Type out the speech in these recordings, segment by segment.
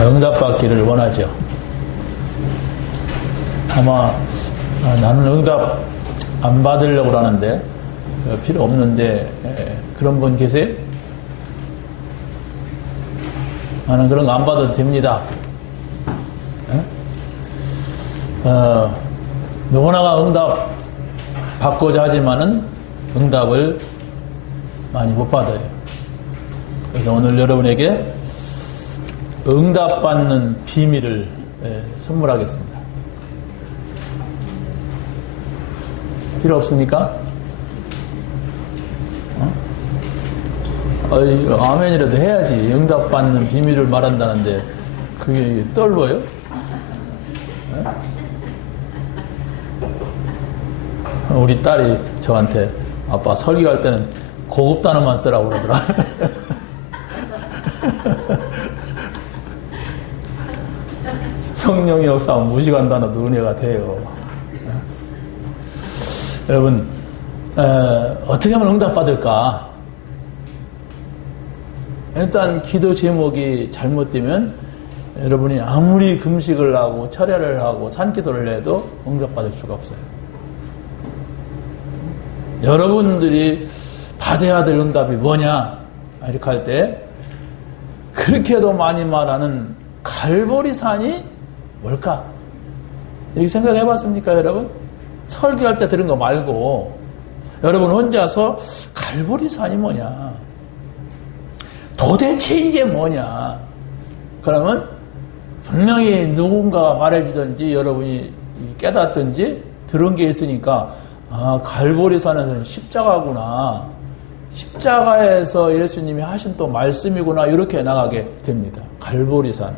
응답받기를 원하죠. 아마 나는 응답 안 받으려고 하는데 필요 없는데 그런 분 계세요? 나는 그런 거 안 받아도 됩니다. 누구나가 응답 받고자 하지만은 응답을 많이 못 받아요. 그래서 오늘 여러분에게 응답받는 비밀을 선물하겠습니다. 필요 없습니까? 아멘이라도 해야지. 응답받는 비밀을 말한다는데 그게 떨려요? 우리 딸이 저한테 아빠 설교할 때는 고급 단어만 쓰라고 그러더라. 성령이 없으면 무식한 단어도 은혜가 돼요. 여러분, 어떻게 하면 응답받을까? 일단 기도 제목이 잘못되면 여러분이 아무리 금식을 하고 철야를 하고 산기도를 해도 응답받을 수가 없어요. 여러분들이 받아야 될 응답이 뭐냐 이렇게 할 때 그렇게도 많이 말하는 갈보리산이 뭘까? 이렇게 생각해 봤습니까, 여러분? 설교할 때 들은 거 말고 여러분 혼자서 갈보리산이 뭐냐? 도대체 이게 뭐냐? 그러면 분명히 누군가가 말해주든지 여러분이 깨닫든지 들은 게 있으니까 갈보리산에서는 십자가구나. 십자가에서 예수님이 하신 또 말씀이구나. 이렇게 나가게 됩니다. 갈보리산.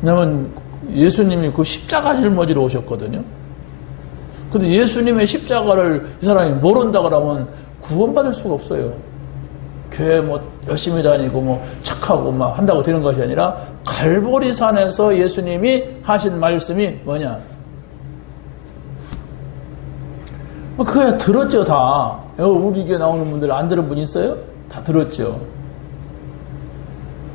왜냐면 예수님이 그 십자가 짊어지러 오셨거든요. 근데 예수님의 십자가를 이 사람이 모른다 그러면 구원받을 수가 없어요. 교회 열심히 다니고 착하고 한다고 되는 것이 아니라 갈보리산에서 예수님이 하신 말씀이 뭐냐? 그게 들었죠, 다. 우리 교회 나오는 분들 안 들은 분 있어요? 다 들었죠.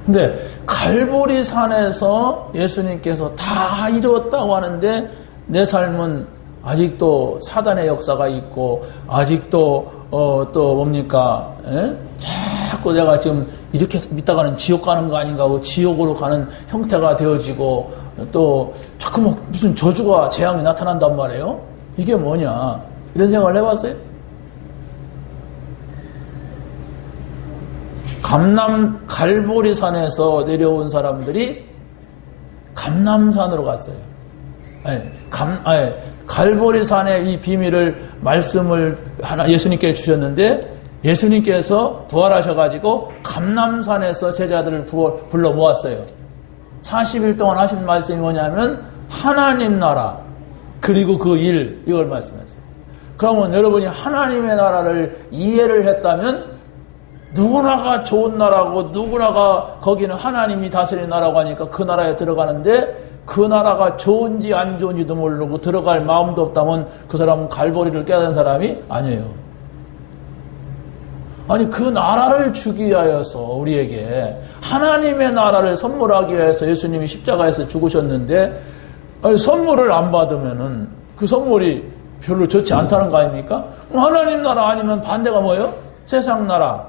근데 갈보리산에서 예수님께서 다 이루었다고 하는데 내 삶은 아직도 사단의 역사가 있고 아직도 또 뭡니까? 자꾸 내가 지금 이렇게 믿다가는 지옥 가는 거 아닌가 하고 지옥으로 가는 형태가 되어지고 또 자꾸 무슨 저주가 재앙이 나타난단 말이에요. 이게 뭐냐? 이런 생각을 해봤어요? 갈보리산에서 내려온 사람들이 감람산으로 갔어요. 갈보리산의 이 비밀을 말씀을 예수님께 주셨는데 예수님께서 부활하셔가지고 감람산에서 제자들을 불러 모았어요. 40일 동안 하신 말씀이 뭐냐면 하나님 나라 그리고 그 일 이걸 말씀했어요. 그러면 여러분이 하나님의 나라를 이해를 했다면 누구나가 좋은 나라고 누구나가 거기는 하나님이 다스리는 나라고 하니까 그 나라에 들어가는데 그 나라가 좋은지 안 좋은지도 모르고 들어갈 마음도 없다면 그 사람은 갈보리를 깨닫는 사람이 아니에요. 아니 그 나라를 주기 위하여서 우리에게 하나님의 나라를 선물하기 위해서 예수님이 십자가에서 죽으셨는데 선물을 안 받으면은 그 선물이 별로 좋지 않다는 거 아닙니까? 하나님 나라 아니면 반대가 뭐예요? 세상 나라,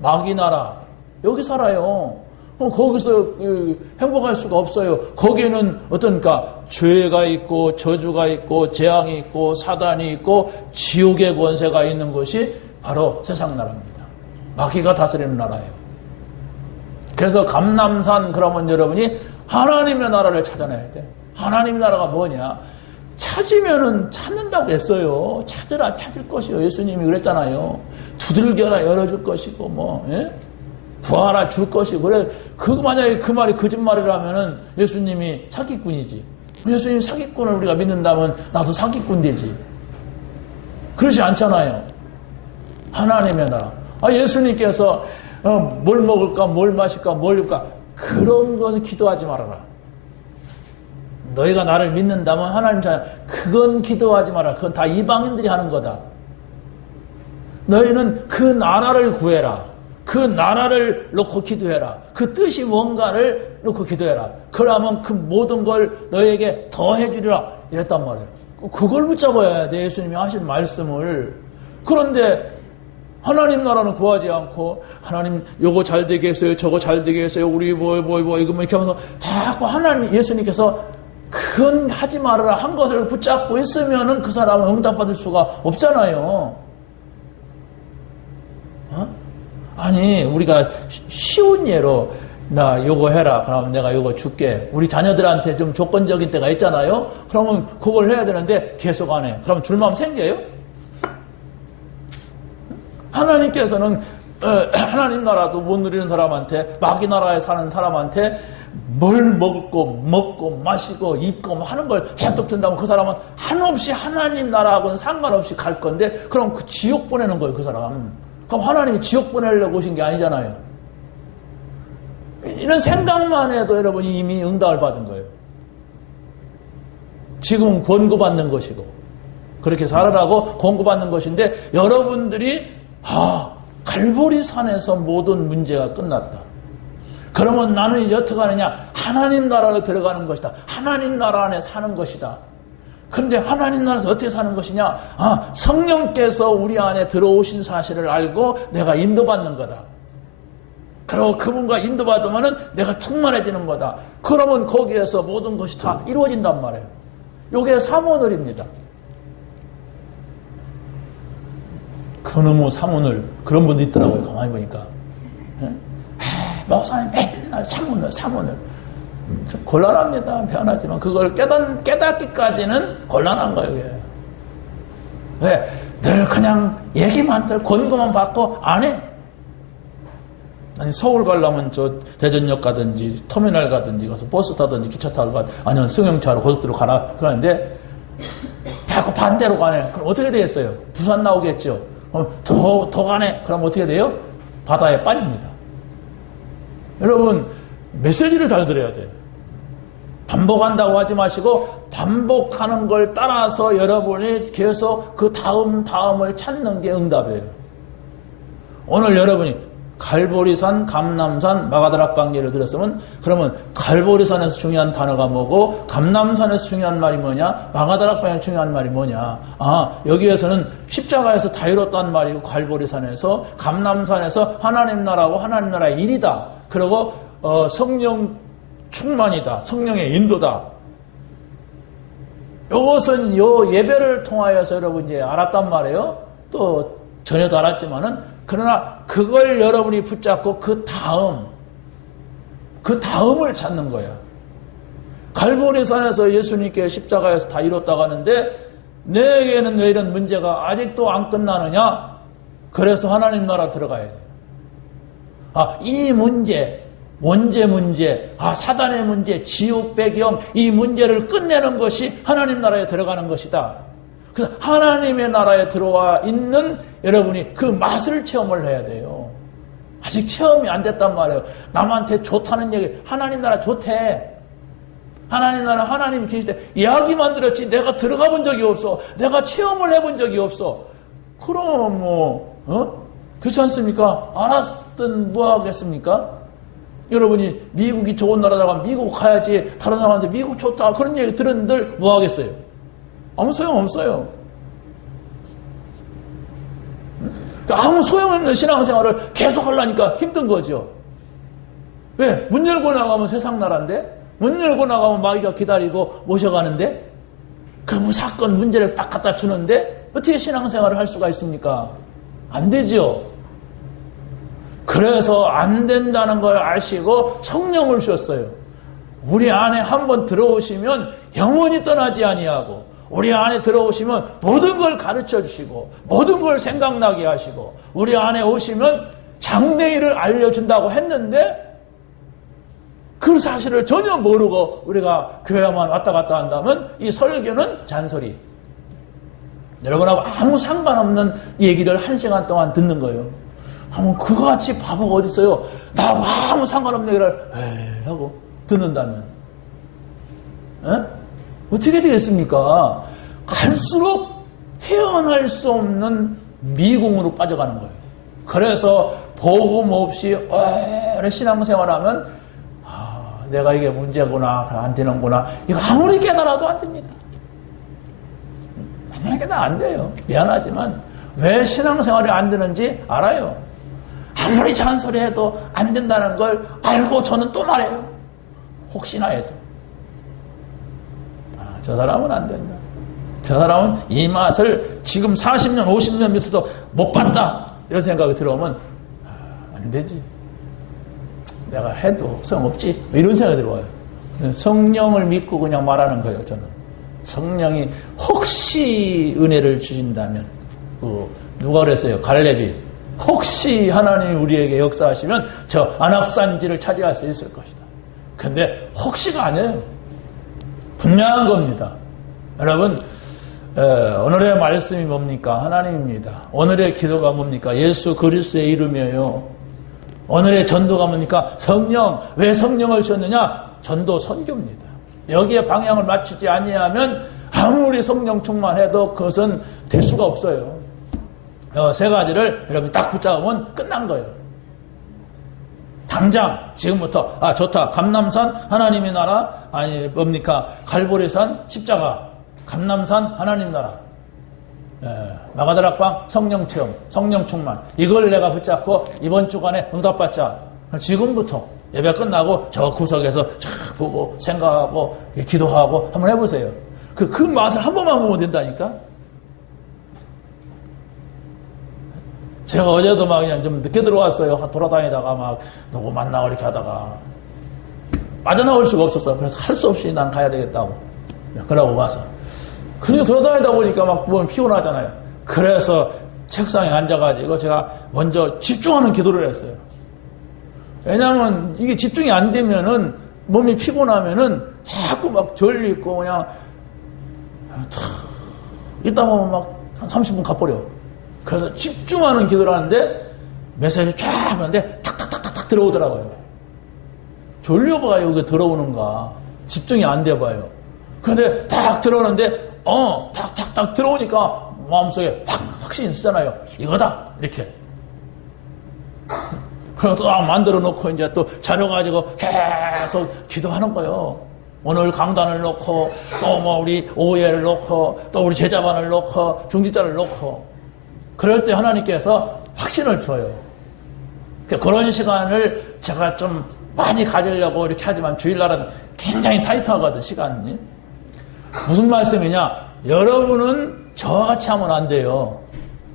마귀 나라 여기 살아요. 거기서 행복할 수가 없어요. 거기에는 어떤가 죄가 있고 저주가 있고 재앙이 있고 사단이 있고 지옥의 권세가 있는 것이 바로 세상 나라입니다. 마귀가 다스리는 나라예요. 그래서 감람산 그러면 여러분이 하나님의 나라를 찾아내야 돼. 하나님의 나라가 뭐냐? 찾으면은 찾는다고 했어요. 찾으라 찾을 것이요. 예수님이 그랬잖아요. 두들겨라 열어줄 것이고 구하라 줄 것이고 그래. 만약에 그 말이 거짓말이라면은 예수님이 사기꾼이지. 예수님 사기꾼을 우리가 믿는다면 나도 사기꾼 되지. 그렇지 않잖아요. 하나님의 나라. 예수님께서 뭘 먹을까 뭘 마실까 뭘 입을까 그런 것은 기도하지 말아라. 너희가 나를 믿는다면 하나님 자 그건 기도하지 마라. 그건 다 이방인들이 하는 거다. 너희는 그 나라를 구해라. 그 나라를 놓고 기도해라. 그 뜻이 뭔가를 놓고 기도해라. 그러면 그 모든 걸 너에게 더해 주리라. 이랬단 말이에요. 그걸 붙잡아야 돼. 예수님이 하신 말씀을. 그런데 하나님 나라는 구하지 않고 하나님 요거 잘 되게 했어요. 저거 잘 되게 했어요. 우리 뭐 이거 이렇게 하면서 자꾸 하나님 예수님께서 그건 하지 말아라 한 것을 붙잡고 있으면은 그 사람은 응답받을 수가 없잖아요. 아니 우리가 쉬운 예로 나 요거 해라. 그럼 내가 요거 줄게. 우리 자녀들한테 좀 조건적인 때가 있잖아요. 그러면 그걸 해야 되는데 계속 안 해. 그럼 줄 마음 생겨요? 하나님께서는 하나님 나라도 못 누리는 사람한테 마귀 나라에 사는 사람한테 뭘 먹고 마시고 입고 하는 걸 잔뜩 준다면 그 사람은 한없이 하나님 나라하고는 상관없이 갈 건데 그럼 그 지옥 보내는 거예요. 그 사람. 그럼 하나님이 지옥 보내려고 오신 게 아니잖아요. 이런 생각만 해도 여러분이 이미 응답을 받은 거예요. 지금 권고받는 것이고 그렇게 살아라고 권고받는 것인데 여러분들이 갈보리 산에서 모든 문제가 끝났다. 그러면 나는 이제 어떻게 하느냐? 하나님 나라로 들어가는 것이다. 하나님 나라 안에 사는 것이다. 그런데 하나님 나라에서 어떻게 사는 것이냐? 성령께서 우리 안에 들어오신 사실을 알고 내가 인도받는 거다. 그리고 그분과 인도받으면 내가 충만해지는 거다. 그러면 거기에서 모든 것이 다 이루어진단 말이에요. 이게 사모늘입니다. 그놈의 사모늘 그런 분도 있더라고요. 가만히 보니까. 목사님 맨날 사모늘 곤란합니다. 변하지만 그걸 깨닫기까지는 곤란한 거예요. 이게. 왜? 늘 그냥 얘기만 들 권고만 받고 안 해. 아니 서울 가려면 저 대전역 가든지 터미널 가든지 가서 버스 타든지 기차 타고 가 아니면 승용차로 고속도로 가나 그러는데 자꾸 반대로 가네. 그럼 어떻게 되겠어요? 부산 나오겠죠. 더 가네. 그럼 어떻게 돼요? 바다에 빠집니다. 여러분 메시지를 잘 들어야 돼요. 반복한다고 하지 마시고 반복하는 걸 따라서 여러분이 계속 그 다음을 찾는 게 응답이에요. 오늘 여러분이 갈보리산, 감남산, 마가다락 예를 들었으면 그러면 갈보리산에서 중요한 단어가 뭐고 감남산에서 중요한 말이 뭐냐? 마가다락 방에서 중요한 말이 뭐냐? 여기에서는 십자가에서 다 이뤘다는 말이고 갈보리산에서 감남산에서 하나님 나라고 하나님 나라의 일이다. 그리고 성령 충만이다. 성령의 인도다. 이것은 요 예배를 통하여서 여러분 이제 알았단 말이에요. 또 전에도 알았지만은 그러나 그걸 여러분이 붙잡고 그 다음을 찾는 거야. 갈보리산에서 예수님께 십자가에서 다 이뤘다고 하는데 내게는 왜 이런 문제가 아직도 안 끝나느냐? 그래서 하나님 나라 들어가야 돼. 이 문제, 원죄 문제, 사단의 문제, 지옥 배경, 이 문제를 끝내는 것이 하나님 나라에 들어가는 것이다. 그래서 하나님의 나라에 들어와 있는 여러분이 그 맛을 체험을 해야 돼요. 아직 체험이 안 됐단 말이에요. 남한테 좋다는 얘기, 하나님 나라 좋대. 하나님 나라 하나님이 계실 때 이야기만 들었지 내가 들어가 본 적이 없어. 내가 체험을 해본 적이 없어. 그럼 그렇지 않습니까? 알았든 뭐 하겠습니까? 여러분이 미국이 좋은 나라라고 하면 미국 가야지. 다른 사람한테 미국 좋다 그런 얘기 들은들 뭐 하겠어요? 아무 소용없어요. 아무 소용없는 신앙생활을 계속 하려니까 힘든 거죠. 왜? 문 열고 나가면 세상 나라인데 문 열고 나가면 마귀가 기다리고 모셔가는데 그 뭐 사건 문제를 딱 갖다 주는데 어떻게 신앙생활을 할 수가 있습니까? 안 되죠. 그래서 안 된다는 걸 아시고 성령을 주셨어요. 우리 안에 한번 들어오시면 영원히 떠나지 아니하고 우리 안에 들어오시면 모든 걸 가르쳐 주시고 모든 걸 생각나게 하시고 우리 안에 오시면 장래일을 알려준다고 했는데 그 사실을 전혀 모르고 우리가 교회만 왔다 갔다 한다면 이 설교는 잔소리. 여러분하고 아무 상관없는 얘기를 1시간 동안 듣는 거예요. 그거 같이 바보가 어디 있어요? 나하고 아무 상관없는 얘기를 하고 듣는다면 어떻게 되겠습니까? 갈수록 헤어날 수 없는 미궁으로 빠져가는 거예요. 그래서 복음 없이 오래 신앙생활하면 내가 이게 문제구나, 안 되는구나, 이거 아무리 깨달아도 안 됩니다. 아무리 깨달아 안 돼요. 미안하지만 왜 신앙생활이 안 되는지 알아요. 아무리 잔소리해도 안 된다는 걸 알고 저는 또 말해요. 혹시나 해서. 저 사람은 안 된다. 저 사람은 이 맛을 지금 40년, 50년 있어도 못 봤다. 이런 생각이 들어오면 안 되지. 내가 해도 소용없지. 이런 생각이 들어와요. 성령을 믿고 그냥 말하는 거예요, 저는. 성령이 혹시 은혜를 주신다면, 누가 그랬어요? 갈렙이. 혹시 하나님이 우리에게 역사하시면 저 안악산지를 차지할 수 있을 것이다. 근데 혹시가 아니에요. 분명한 겁니다. 여러분, 오늘의 말씀이 뭡니까? 하나님입니다. 오늘의 기도가 뭡니까? 예수 그리스도의 이름이에요. 오늘의 전도가 뭡니까? 성령. 왜 성령을 주셨느냐? 전도 선교입니다. 여기에 방향을 맞추지 아니하면 아무리 성령 충만해도 그것은 될 수가 없어요. 세 가지를 여러분이 딱 붙잡으면 끝난 거예요. 당장 지금부터 좋다. 감람산 하나님의 나라, 아니 뭡니까? 갈보리산 십자가, 감람산 하나님 나라, 마가다락방 성령 체험, 성령 충만, 이걸 내가 붙잡고 이번 주간에 응답받자. 지금부터 예배 끝나고 저 구석에서 쫙 보고 생각하고 기도하고 한번 해보세요. 그 맛을 한 번만 보면 된다니까. 제가 어제도 막 그냥 좀 늦게 들어왔어요. 돌아다니다가 막 누구 만나고 이렇게 하다가 빠져나올 수가 없었어. 그래서 할 수 없이 난 가야 되겠다고. 그러고 와서. 그냥 돌아다니다 보니까 막 보면 피곤하잖아요. 그래서 책상에 앉아가지고 제가 먼저 집중하는 기도를 했어요. 왜냐하면 이게 집중이 안 되면은 몸이 피곤하면은 자꾸 막 졸리고 그냥 이따 보면 막 한 30분 가버려. 그래서 집중하는 기도를 하는데 메시지 쫙 하는데 탁탁탁탁 들어오더라고요. 졸려봐요. 이게 들어오는가. 집중이 안 돼봐요. 그런데 딱 들어오는데 탁탁탁 들어오니까 마음속에 확신이 쓰잖아요. 이거다. 이렇게. 그래서 또 만들어 놓고 이제 또 자료 가지고 계속 기도하는 거예요. 오늘 강단을 놓고 또 우리 오해를 놓고 또 우리 제자반을 놓고 중직자를 놓고 그럴 때 하나님께서 확신을 줘요. 그런 시간을 제가 좀 많이 가지려고 이렇게 하지만 주일날은 굉장히 타이트하거든, 시간이. 무슨 말씀이냐? 여러분은 저와 같이 하면 안 돼요.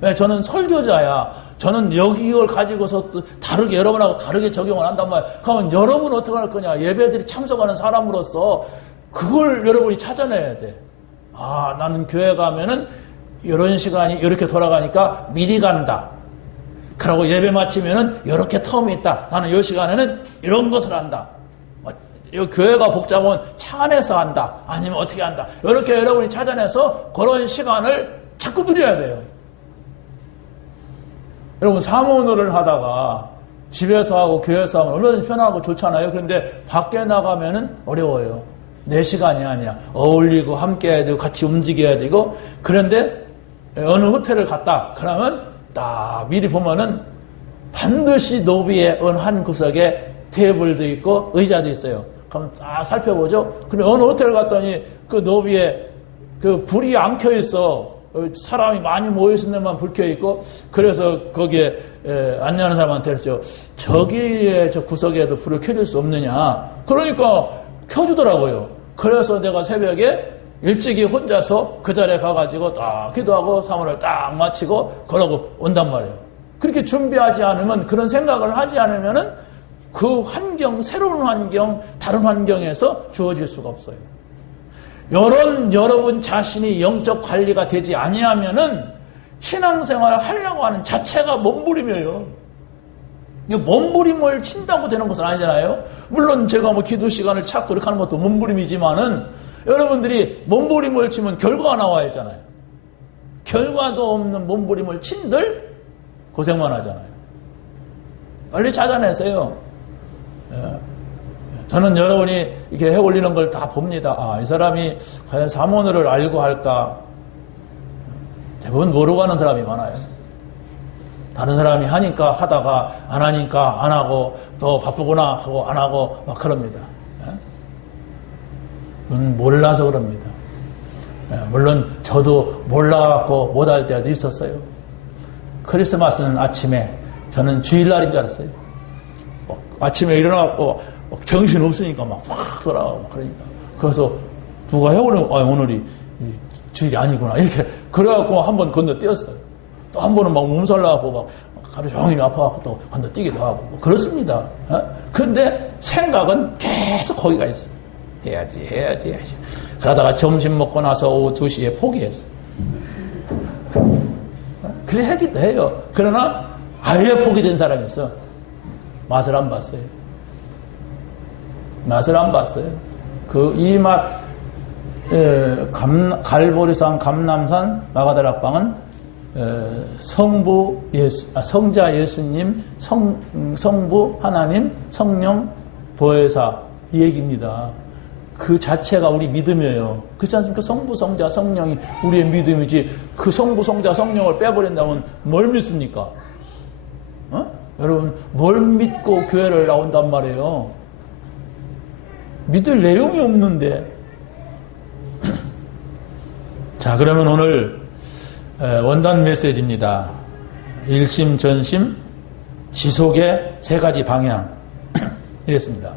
왜? 저는 설교자야. 저는 이걸 가지고서 또 다르게, 여러분하고 다르게 적용을 한단 말이에요. 그러면 여러분은 어떻게 할 거냐? 예배들이 참석하는 사람으로서 그걸 여러분이 찾아내야 돼. 나는 교회 가면은 이런 시간이 이렇게 돌아가니까 미리 간다. 그러고 예배 마치면은 이렇게 텀이 있다. 나는 이 시간에는 이런 것을 한다. 교회가 복잡하면 차 안에서 한다. 아니면 어떻게 한다. 이렇게 여러분이 찾아내서 그런 시간을 자꾸 누려야 돼요. 여러분 사모노를 하다가 집에서 하고 교회에서 하면 얼마든지 편하고 좋잖아요. 그런데 밖에 나가면은 어려워요. 내 시간이 아니야. 어울리고 함께 해야 되고 같이 움직여야 되고. 그런데 어느 호텔을 갔다. 그러면 딱 미리 보면은 반드시 노비의 어느 한 구석에 테이블도 있고 의자도 있어요. 그럼 딱 살펴보죠. 근데 어느 호텔 갔더니 그 노비에 그 불이 안 켜 있어. 사람이 많이 모여있는 데만 불 켜 있고, 그래서 거기에 안내하는 사람한테 그랬죠. 저기에 저 구석에도 불을 켜줄 수 없느냐. 그러니까 켜주더라고요. 그래서 내가 새벽에 일찍이 혼자서 그 자리에 가가지고 딱 기도하고 사모를 딱 마치고 그러고 온단 말이에요. 그렇게 준비하지 않으면, 그런 생각을 하지 않으면은 그 환경, 새로운 환경, 다른 환경에서 주어질 수가 없어요. 여러분 자신이 영적 관리가 되지 아니하면은 신앙생활을 하려고 하는 자체가 몸부림이에요. 몸부림을 친다고 되는 것은 아니잖아요. 물론 제가 기도 시간을 찾고 이렇게 하는 것도 몸부림이지만은 여러분들이 몸부림을 치면 결과가 나와야 하잖아요. 결과도 없는 몸부림을 친들 고생만 하잖아요. 빨리 찾아내세요. 저는 여러분이 이렇게 해 올리는 걸 다 봅니다. 이 사람이 과연 사모노를 알고 할까? 대부분 모르고 하는 사람이 많아요. 다른 사람이 하니까 하다가 안 하니까 안 하고 또 바쁘구나 하고 안 하고 막 그럽니다. 그건 몰라서 그럽니다. 물론 저도 몰라갖고 못할 때도 있었어요. 크리스마스는 아침에 저는 주일날인 줄 알았어요. 아침에 일어나갖고 정신 없으니까 막 돌아가고 그러니까. 그래서 누가 해오는 오늘이 주일이 아니구나 이렇게 그래갖고 한번 건너뛰었어요. 또 한 번은 막 몸살 나고 막 하루 종일 아파갖고 또 건너뛰기도 하고 뭐 그렇습니다. 근데 생각은 계속 거기가 있어요. 해야지. 그러다가 점심 먹고 나서 오후 2시에 포기했어요. 그래 하기도 해요. 그러나 아예 포기된 사람이 있어. 맛을 안 봤어요. 이 맛, 갈보리산, 감남산, 마가다락방은 성자 예수님, 성부 하나님, 성령 보혜사 이 얘기입니다. 그 자체가 우리 믿음이에요. 그렇지 않습니까? 성부, 성자, 성령이 우리의 믿음이지 그 성부, 성자, 성령을 빼버린다면 뭘 믿습니까? 여러분 뭘 믿고 교회를 나온단 말이에요? 믿을 내용이 없는데. 자, 그러면 오늘 원단 메시지입니다. 일심, 전심, 지속의 세 가지 방향 이랬습니다.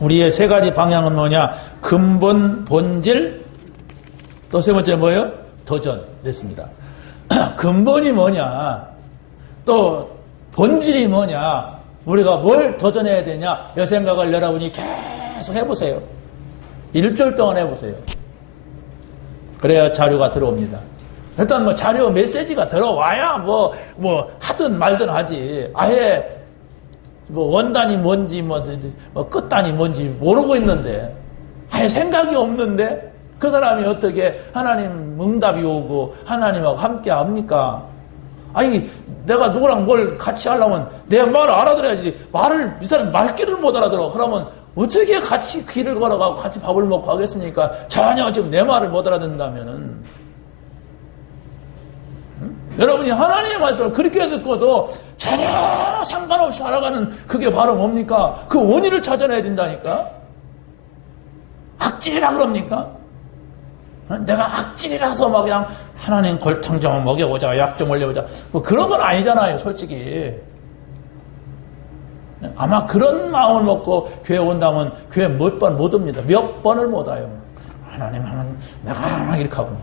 우리의 세 가지 방향은 뭐냐? 근본, 본질, 또 세 번째 뭐예요? 도전 이랬습니다. 근본이 뭐냐? 또 본질이 뭐냐? 우리가 뭘 도전해야 되냐? 이 생각을 여러분이 계속 해보세요. 일주일 동안 해보세요. 그래야 자료가 들어옵니다. 일단 뭐 자료 메시지가 들어와야 뭐 하든 말든 하지. 아예 뭐 원단이 뭔지 뭐 끝단이 뭔지 모르고 있는데 아예 생각이 없는데 그 사람이 어떻게 하나님 응답이 오고 하나님하고 함께 합니까? 아니 내가 누구랑 뭘 같이 하려면 내 말을 알아들어야지. 이 사람 말귀를 못 알아들어. 그러면 어떻게 같이 길을 걸어가고 같이 밥을 먹고 하겠습니까? 전혀 지금 내 말을 못 알아듣는다면은. 여러분이 하나님의 말씀을 그렇게 듣고도 전혀 상관없이 알아가는 그게 바로 뭡니까? 그 원인을 찾아내야 된다니까? 악질이라 그럽니까? 내가 악질이라서 막 그냥 하나님 골탕 좀 먹여보자, 약 좀 올려보자. 뭐 그런 건 아니잖아요, 솔직히. 아마 그런 마음을 먹고 교회 온다면 교회 몇 번 못 옵니다. 몇 번을 못 와요. 하나님 하면 내가 이렇게 하고.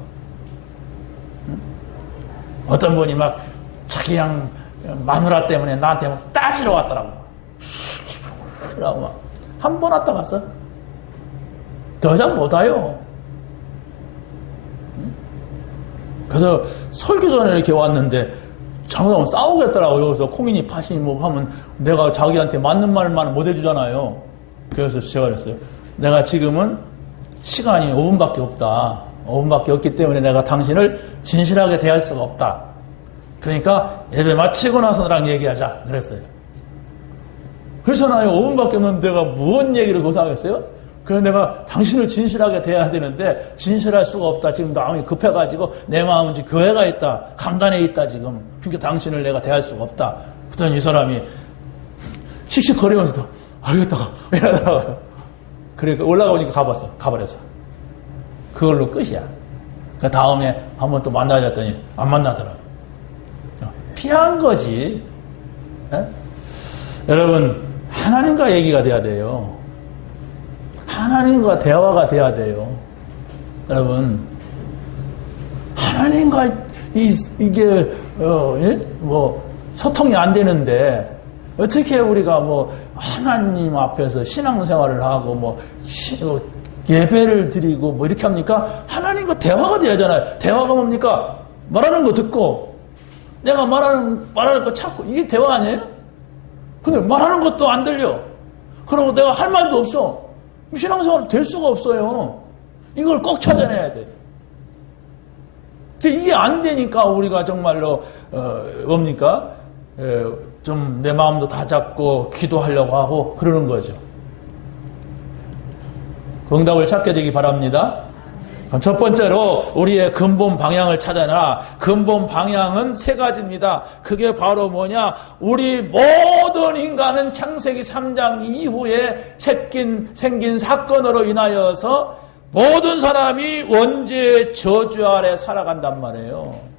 어떤 분이 막 자기 양 마누라 때문에 나한테 막 따지러 왔더라고. 그러고 막 한 번 왔다 갔어. 더 이상 못 와요. 그래서 설교 전에 이렇게 왔는데 잘못하면 싸우겠더라고. 여기서 콩이니 파시니 뭐 하면 내가 자기한테 맞는 말만 못 해주잖아요. 그래서 제가 그랬어요. 내가 지금은 시간이 5분밖에 없다. 5분밖에 없기 때문에 내가 당신을 진실하게 대할 수가 없다. 그러니까 예배 마치고 나서 나랑 얘기하자. 그랬어요. 그렇잖아요. 5분밖에 없는데 내가 무슨 얘기를 고사하겠어요? 그래서 내가 당신을 진실하게 대해야 되는데 진실할 수가 없다. 지금 마음이 급해가지고 내 마음은 지금 교회가 있다. 강단에 있다 지금. 그러니까 당신을 내가 대할 수가 없다. 그랬더니 이 사람이 씩씩거리면서도 알겠다가 이러다가 그러니까 올라가보니까 가버렸어. 그걸로 끝이야. 그 다음에 한번 또 만나자더니 안 만나더라고. 피한 거지. 에? 여러분 하나님과 얘기가 돼야 돼요. 하나님과 대화가 돼야 돼요. 여러분 하나님과 이게 뭐 소통이 안 되는데 어떻게 우리가 뭐 하나님 앞에서 신앙생활을 하고 뭐 예배를 드리고 뭐 이렇게 합니까? 하나님과 대화가 돼야 하잖아요. 대화가 뭡니까? 말하는 거 듣고 내가 말하는 거 찾고 이게 대화 아니에요? 근데 말하는 것도 안 들려. 그러고 내가 할 말도 없어. 신앙생활 될 수가 없어요. 이걸 꼭 찾아내야 돼. 근데 이게 안 되니까 우리가 정말로 뭡니까? 좀 내 마음도 다 잡고 기도하려고 하고 그러는 거죠. 응답을 찾게 되기 바랍니다. 첫 번째로 우리의 근본 방향을 찾아라. 근본 방향은 세 가지입니다. 그게 바로 뭐냐? 우리 모든 인간은 창세기 3장 이후에 생긴 사건으로 인하여서 모든 사람이 원죄의 저주 아래 살아간단 말이에요.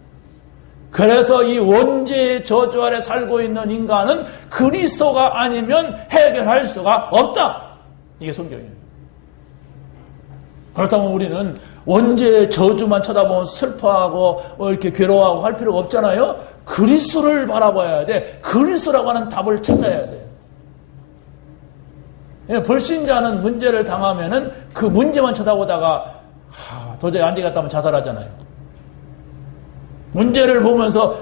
그래서 이 원죄의 저주 아래 살고 있는 인간은 그리스도가 아니면 해결할 수가 없다. 이게 성경이에요. 그렇다면 우리는 원죄의 저주만 쳐다보면 슬퍼하고 이렇게 괴로워하고 할 필요가 없잖아요. 그리스도를 바라봐야 돼. 그리스도라고 하는 답을 찾아야 돼. 불신자는 문제를 당하면은 그 문제만 쳐다보다가 도저히 안 되겠다 하면 자살하잖아요. 문제를 보면서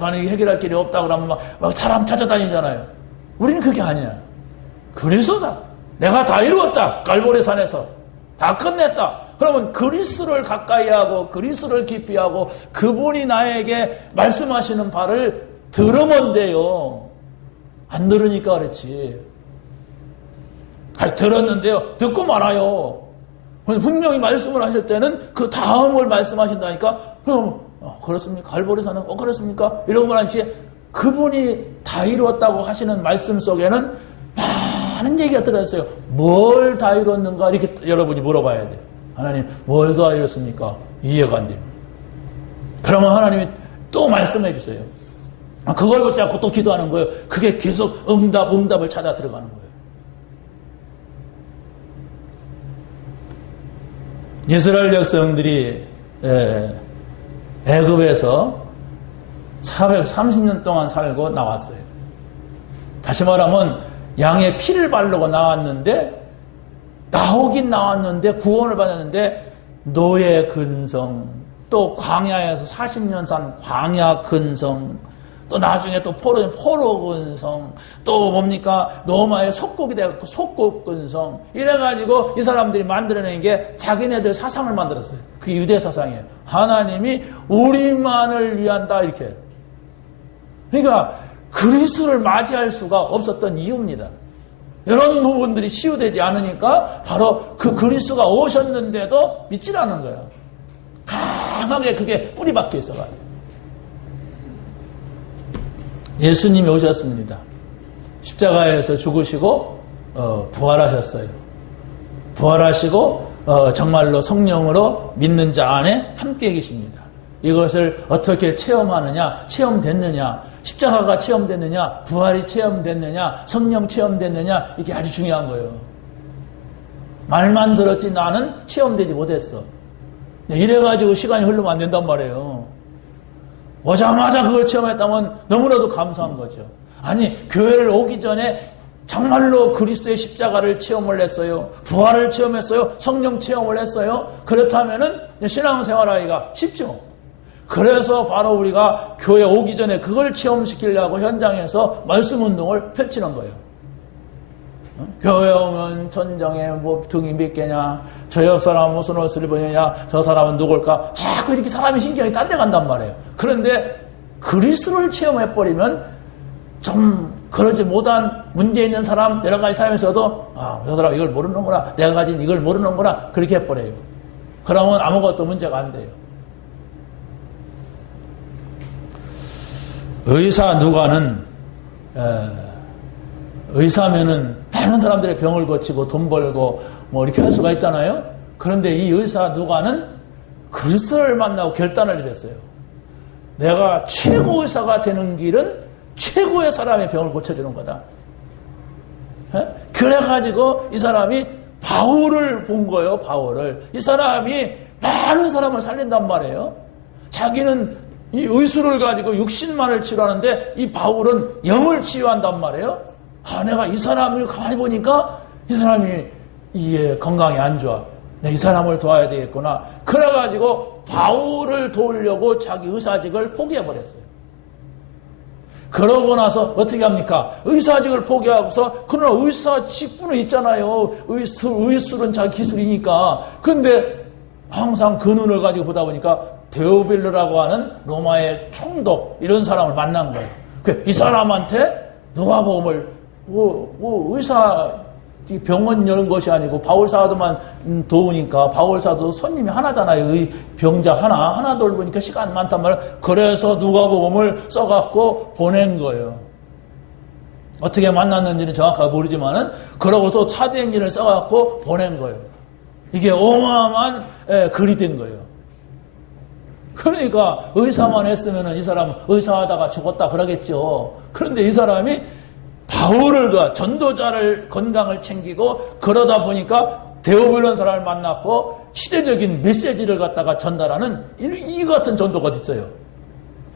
나는 이게 해결할 길이 없다 그러면 막 사람 찾아다니잖아요. 우리는 그게 아니야. 그리스도다. 내가 다 이루었다. 갈보리 산에서 다 끝냈다. 그러면 그리스도를 가까이 하고 그리스도를 깊이 하고 그분이 나에게 말씀하시는 바를 들으면 돼요. 안 들으니까 그렇지. 들었는데요. 듣고 말아요. 분명히 말씀을 하실 때는 그 다음을 말씀하신다니까. 그럼 그렇습니까? 갈보리산은 그렇습니까? 이러고 말하지. 그분이 다 이루었다고 하시는 말씀 속에는 많은 얘기가 들어있어요. 뭘 다 이뤘는가? 이렇게 여러분이 물어봐야 돼요. 하나님, 뭘 다 이뤘습니까? 이해가 안 됩니다. 그러면 하나님이 또 말씀해 주세요. 그걸 붙잡고 또 기도하는 거예요. 그게 계속 응답을 찾아 들어가는 거예요. 이스라엘 백성들이 애굽에서 430년 동안 살고 나왔어요. 다시 말하면 양의 피를 바르고 나오긴 나왔는데 구원을 받았는데 노예 근성, 또 광야에서 40년 산 광야 근성, 또 나중에 또 포로 근성, 또 뭡니까? 로마의 속국이 돼갖고 속국 근성. 이래가지고 이 사람들이 만들어낸 게 자기네들 사상을 만들었어요. 그게 유대 사상이에요. 하나님이 우리만을 위한다 이렇게. 그러니까 그리스도를 맞이할 수가 없었던 이유입니다. 이런 부분들이 치유되지 않으니까 바로 그 그리스도가 오셨는데도 믿질 않은 거예요. 강하게 그게 뿌리 박혀 있어가지고. 예수님이 오셨습니다. 십자가에서 죽으시고 부활하셨어요. 부활하시고 정말로 성령으로 믿는 자 안에 함께 계십니다. 이것을 어떻게 체험하느냐, 체험됐느냐, 십자가가 체험됐느냐, 부활이 체험됐느냐, 성령 체험됐느냐, 이게 아주 중요한 거예요. 말만 들었지 나는 체험되지 못했어. 이래가지고 시간이 흐르면 안 된단 말이에요. 오자마자 그걸 체험했다면 너무나도 감사한 거죠. 아니, 교회를 오기 전에 정말로 그리스도의 십자가를 체험을 했어요. 부활을 체험했어요. 성령 체험을 했어요. 그렇다면은 신앙생활하기가 쉽죠. 그래서 바로 우리가 교회 오기 전에 그걸 체험시키려고 현장에서 말씀 운동을 펼치는 거예요. 교회 오면 천정에 뭐 등이 몇 개냐, 저 옆 사람은 무슨 옷을 입었느냐, 저 사람은 누굴까, 자꾸 이렇게 사람이 신경이 딴 데 간단 말이에요. 그런데 그리스도를 체험해버리면 좀 그러지 못한 문제 있는 사람, 여러 가지 사람에서도 저 사람 이걸 모르는구나, 내가 가진 이걸 모르는구나, 그렇게 해버려요. 그러면 아무것도 문제가 안 돼요. 의사 누가는 의사면은 많은 사람들의 병을 고치고 돈 벌고 뭐 이렇게 할 수가 있잖아요. 그런데 이 의사 누가는 그리스도를 만나고 결단을 내렸어요. 내가 최고 의사가 되는 길은 최고의 사람의 병을 고쳐주는 거다. 그래가지고 이 사람이 바울을 본 거예요. 바울을. 이 사람이 많은 사람을 살린단 말이에요. 자기는 이 의술을 가지고 육신만을 치료하는데 이 바울은 영을 치유한단 말이에요. 내가 이 사람을 가만히 보니까 이 사람이 이게 건강이 안 좋아. 내 이 사람을 도와야 되겠구나. 그래가지고 바울을 도우려고 자기 의사직을 포기해버렸어요. 그러고 나서 어떻게 합니까? 의사직을 포기하고서 그러나 의사직분은 있잖아요. 의술은 자기 기술이니까. 근데 항상 그 눈을 가지고 보다 보니까 데오빌르라고 하는 로마의 총독 이런 사람을 만난 거예요. 이 사람한테 누가복음을 의사 병원 여는 것이 아니고 바울사도만 도우니까 바울사도 손님이 하나잖아요. 의 병자 하나 돌보니까 시간 많단 말이에요. 그래서 누가복음을 써갖고 보낸 거예요. 어떻게 만났는지는 정확하게 모르지만은 그러고 또 사도행전을 써갖고 보낸 거예요. 이게 어마어마한 글이 된 거예요. 그러니까 의사만 했으면은 이 사람 의사하다가 죽었다 그러겠죠. 그런데 이 사람이 바울을 전도자를 건강을 챙기고 그러다 보니까 데오빌론 사람을 만났고 시대적인 메시지를 갖다가 전달하는 이 같은 전도가 있어요.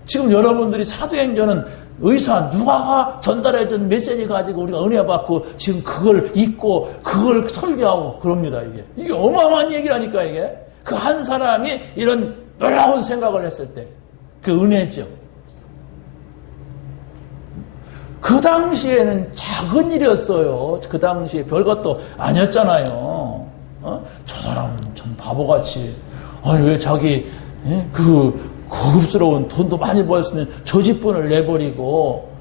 지금 여러분들이 사도행전은 의사 누가가 전달해준 메시지 가지고 우리가 은혜 받고 지금 그걸 읽고 그걸 설교하고 그럽니다. 이게 어마어마한 얘기라니까. 이게 그 한 사람이 이런 놀라운 생각을 했을 때 그 은혜죠. 그 당시에는 작은 일이었어요. 그 당시에 별것도 아니었잖아요. 저 사람 참 바보같이 아니 왜 자기 그 고급스러운 돈도 많이 벌었으면 저 집분을 내버리고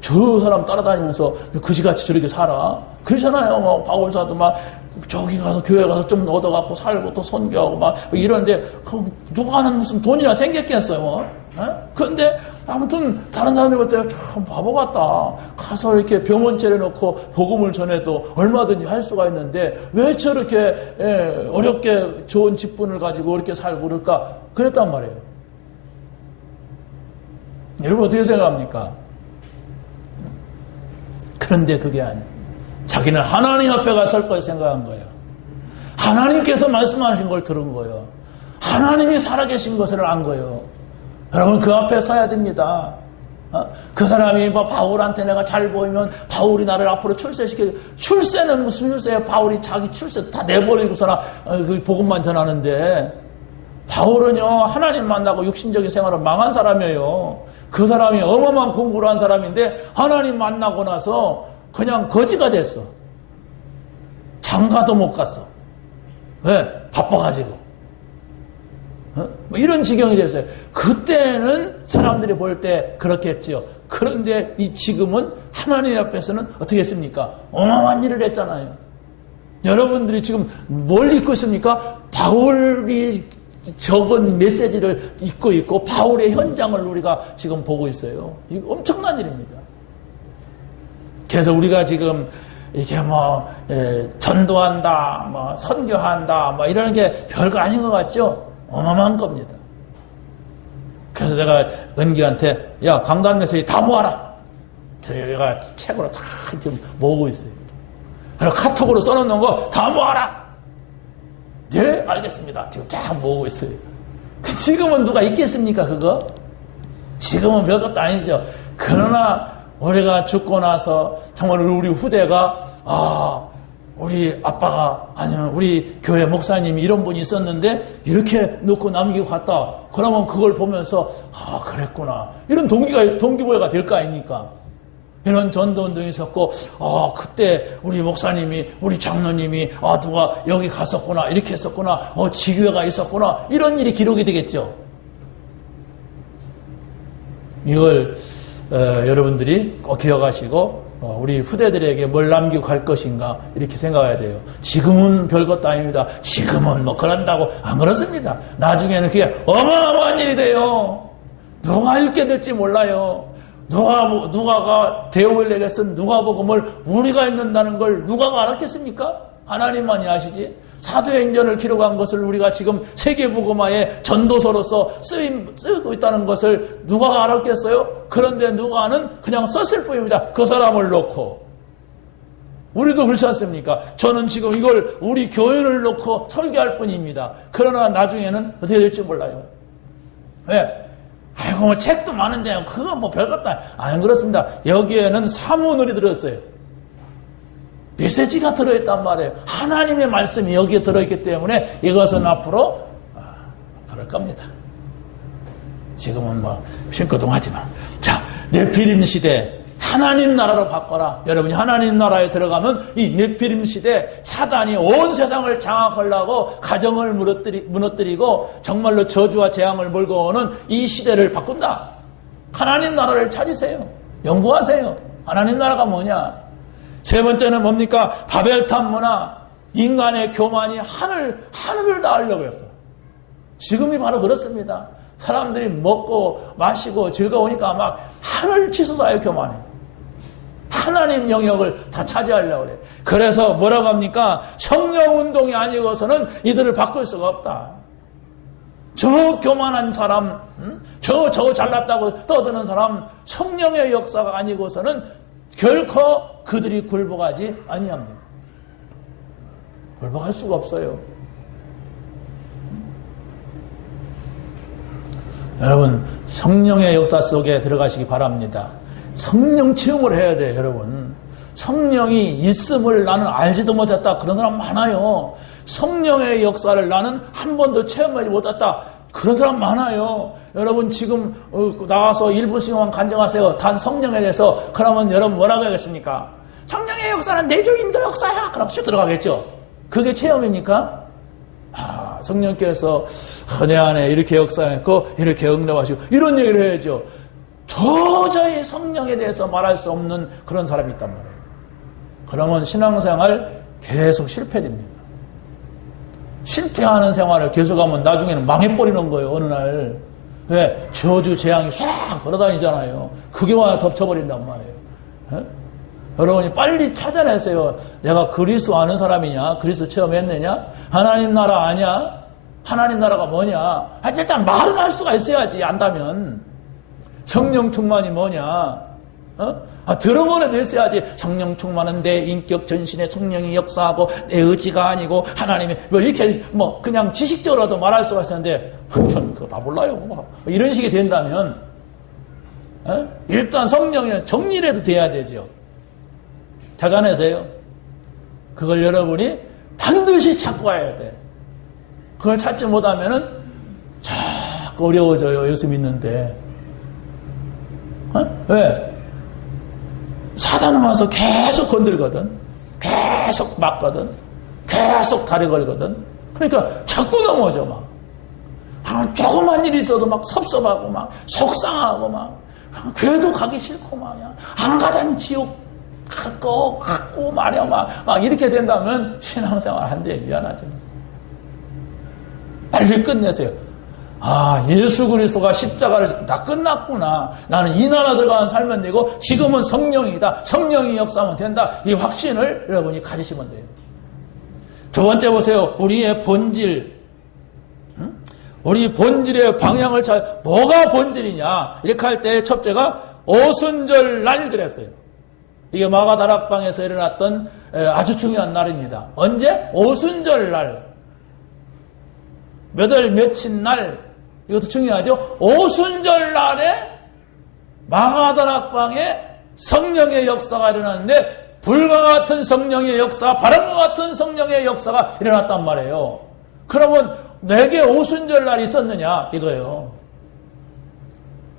저 사람 따라다니면서 그지같이 저렇게 살아. 그러잖아요. 바울사도 막 저기 가서 교회 가서 좀 얻어갖고 살고 또 선교하고 막 이런데 누가는 무슨 돈이나 생겼겠어요. 그런데 아무튼 다른 사람들 볼 때 참 바보 같다. 가서 이렇게 병원 차려놓고 복음을 전해도 얼마든지 할 수가 있는데 왜 저렇게 어렵게 좋은 직분을 가지고 이렇게 살고 그럴까? 그랬단 말이에요. 여러분 어떻게 생각합니까? 그런데 그게 아니에요. 자기는 하나님 앞에 가 설 걸 생각한 거예요. 하나님께서 말씀하신 걸 들은 거예요. 하나님이 살아계신 것을 안 거예요. 여러분 그 앞에 서야 됩니다. 그 사람이 뭐 바울한테 내가 잘 보이면 바울이 나를 앞으로 출세시켜. 출세는 무슨 출세예요? 바울이 자기 출세 다 내버리고서나 그 복음만 전하는데 바울은요 하나님 만나고 육신적인 생활을 망한 사람이에요. 그 사람이 어마어마한 공부를 한 사람인데 하나님 만나고 나서 그냥 거지가 됐어. 장가도 못 갔어. 왜? 바빠가지고. 뭐 이런 지경이 됐어요. 그때는 사람들이 볼 때 그렇게 했지요. 그런데 지금은 하나님 앞에서는 어떻게 했습니까? 어마어마한 일을 했잖아요. 여러분들이 지금 뭘 읽고 있습니까? 바울이 적은 메시지를 읽고 있고 바울의 현장을 우리가 지금 보고 있어요. 이거 엄청난 일입니다. 그래서 우리가 지금 이게 뭐 전도한다, 뭐 선교한다, 뭐 이러는 게 별거 아닌 것 같죠? 어마어마한 겁니다. 그래서 내가 은기한테 야 강단 메시지 다 모아라. 그래서 얘가 책으로 다 지금 모으고 있어요. 그리고 카톡으로 써놓는 거 다 모아라. 네 알겠습니다. 지금 쫙 모으고 있어요. 지금은 누가 있겠습니까 그거? 지금은 별것도 아니죠. 그러나 우리가 죽고 나서 정말 우리 후대가 우리 아빠가 아니면 우리 교회 목사님이 이런 분이 있었는데 이렇게 놓고 남기고 갔다. 그러면 그걸 보면서 그랬구나. 이런 동기부여가 될 거 아닙니까? 이런 전도운동이 있었고 그때 우리 목사님이 우리 장로님이 누가 여기 갔었구나. 이렇게 했었구나. 지교회가 있었구나. 이런 일이 기록이 되겠죠. 이걸 여러분들이 꼭 기억하시고 우리 후대들에게 뭘 남기고 갈 것인가 이렇게 생각해야 돼요. 지금은 별것도 아닙니다. 지금은 뭐 그런다고 안 그렇습니다. 나중에는 그게 어마어마한 일이 돼요. 누가 읽게 될지 몰라요. 누가가 데오빌에게 쓴 누가복음을 우리가 읽는다는 걸 누가가 알았겠습니까? 하나님만이 아시지. 사도행전을 기록한 것을 우리가 지금 세계복음화의 전도서로서 쓰고 있다는 것을 누가가 알았겠어요? 그런데 누가는 그냥 썼을 뿐입니다. 그 사람을 놓고. 우리도 그렇지 않습니까? 저는 지금 이걸 우리 교회를 놓고 설교할 뿐입니다. 그러나 나중에는 어떻게 될지 몰라요. 왜? 아이고 뭐 책도 많은데 그거 뭐 별것도 아니 그렇습니다. 여기에는 사문을이 들었어요. 메시지가 들어있단 말이에요. 하나님의 말씀이 여기에 들어있기 때문에 이것은 앞으로 그럴 겁니다. 지금은 뭐 심거동하지만 자 네피림 시대 하나님 나라로 바꿔라. 여러분이 하나님 나라에 들어가면 이 네피림 시대 사단이 온 세상을 장악하려고 가정을 무너뜨리고 정말로 저주와 재앙을 몰고 오는 이 시대를 바꾼다. 하나님 나라를 찾으세요. 연구하세요. 하나님 나라가 뭐냐? 세 번째는 뭡니까? 바벨탑 문화, 인간의 교만이 하늘을 닿으려고 했어요. 지금이 바로 그렇습니다. 사람들이 먹고 마시고 즐거우니까 막 하늘 치솟아요, 교만이. 하나님 영역을 다 차지하려고 그래. 그래서 뭐라고 합니까? 성령 운동이 아니고서는 이들을 바꿀 수가 없다. 저 교만한 사람, 저 잘났다고 떠드는 사람, 성령의 역사가 아니고서는 결코 그들이 굴복하지 아니합니다. 굴복할 수가 없어요. 여러분, 성령의 역사 속에 들어가시기 바랍니다. 성령 체험을 해야 돼요, 여러분. 성령이 있음을 나는 알지도 못했다. 그런 사람 많아요. 성령의 역사를 나는 한 번도 체험하지 못했다. 그런 사람 많아요. 여러분 지금 나와서 1분씩만 간증하세요. 단 성령에 대해서. 그러면 여러분 뭐라고 하겠습니까? 성령의 역사는 내주인도 역사야. 그러고 쭉 들어가겠죠. 그게 체험입니까? 성령께서 내 안에 이렇게 역사했고 이렇게 응답하시고 이런 얘기를 해야죠. 도저히 성령에 대해서 말할 수 없는 그런 사람이 있단 말이에요. 그러면 신앙생활 계속 실패됩니다. 실패하는 생활을 계속하면 나중에는 망해버리는 거예요. 어느 날. 왜? 저주 재앙이 싹 돌아다니잖아요. 그게 와야 덮쳐버린단 말이에요. 에? 여러분이 빨리 찾아내세요. 내가 그리스도 아는 사람이냐? 그리스도 체험했느냐? 하나님 나라 아냐? 하나님 나라가 뭐냐? 일단 말은 할 수가 있어야지. 안다면. 성령 충만이 뭐냐? 들어보내도 있어야지. 성령 충만은 내 인격 전신에 성령이 역사하고 내 의지가 아니고 하나님이 뭐 이렇게 뭐 그냥 지식적으로도 말할 수가 있었는데 전 그거 다 몰라요. 뭐 이런 식이 된다면 일단 성령의 정리라도 돼야 되죠. 찾아내세요. 그걸 여러분이 반드시 찾고 와야 돼. 그걸 찾지 못하면은 자꾸 어려워져요. 예수 믿는데. 왜? 사단은 와서 계속 건들거든. 계속 막거든. 계속 다리 걸거든. 그러니까 자꾸 넘어져 막. 조그만 일이 있어도 막 섭섭하고 막 속상하고 막 교회도 가기 싫고 말이야. 안 가자니 지옥 갖고 말이야 막 이렇게 된다면 신앙생활 안 돼. 미안하지. 빨리 끝내세요. 예수 그리스도가 십자가를 다 끝났구나. 나는 이 나라 들어가는 삶은 되고 지금은 성령이다. 성령이 역사하면 된다. 이 확신을 여러분이 가지시면 돼요. 두 번째 보세요. 우리의 본질. 우리 본질의 방향을 뭐가 본질이냐. 이렇게 할 때 첫째가 오순절 날 그랬어요. 이게 마가다락방에서 일어났던 아주 중요한 날입니다. 언제? 오순절 날. 몇 월 며칠 날. 이것도 중요하죠. 오순절 날에 마가다락방에 성령의 역사가 일어났는데 불과 같은 성령의 역사, 바람과 같은 성령의 역사가 일어났단 말이에요. 그러면 내게 오순절 날이 있었느냐 이거예요.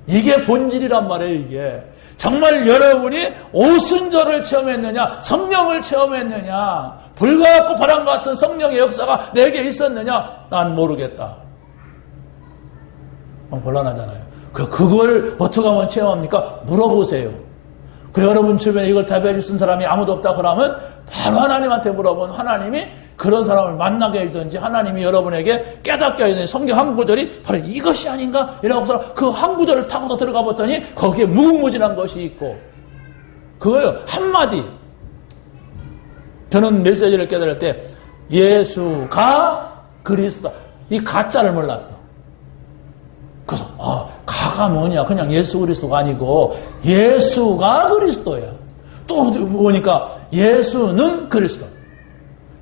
이게 본질이란 말이에요. 이게 정말 여러분이 오순절을 체험했느냐, 성령을 체험했느냐, 불과 같고 바람 같은 성령의 역사가 내게 있었느냐, 난 모르겠다. 곤란하잖아요. 그걸 어떻게 하면 체험합니까? 물어보세요. 여러분 주변에 이걸 답해 주신 사람이 아무도 없다 그러면 바로 하나님한테 물어보면 하나님이 그런 사람을 만나게 해주든지 하나님이 여러분에게 깨닫게 해주든지 성경 한 구절이 바로 이것이 아닌가? 이라고서 그 한 구절을 타고서 들어가 봤더니 거기에 무궁무진한 것이 있고 그거요. 한마디. 저는 메시지를 깨달을 때 예수가 그리스도다. 이 가짜를 몰랐어. 그래서 가가 뭐냐? 그냥 예수 그리스도가 아니고 예수가 그리스도야. 또 보니까 예수는 그리스도.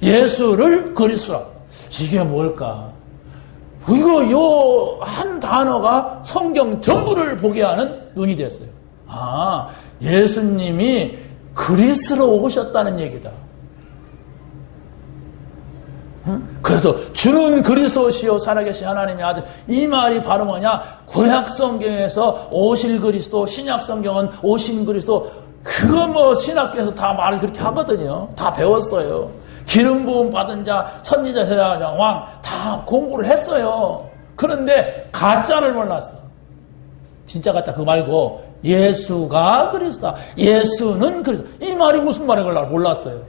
예수를 그리스도라. 이게 뭘까? 이거 요 한 단어가 성경 전부를 보게 하는 눈이 됐어요. 예수님이 그리스도로 오셨다는 얘기다. 그래서 주는 그리스도시요 살아계신 하나님의 아들. 이 말이 바로 뭐냐? 구약 성경에서 오실 그리스도, 신약 성경은 오신 그리스도. 그거 뭐 신학교에서 다 말을 그렇게 하거든요. 다 배웠어요. 기름 부음 받은 자, 선지자, 제사장, 왕 다 공부를 했어요. 그런데 가짜를 몰랐어. 진짜 가짜 그거 말고 예수가 그리스도다. 예수는 그리스도. 이 말이 무슨 말인 걸 몰랐어요.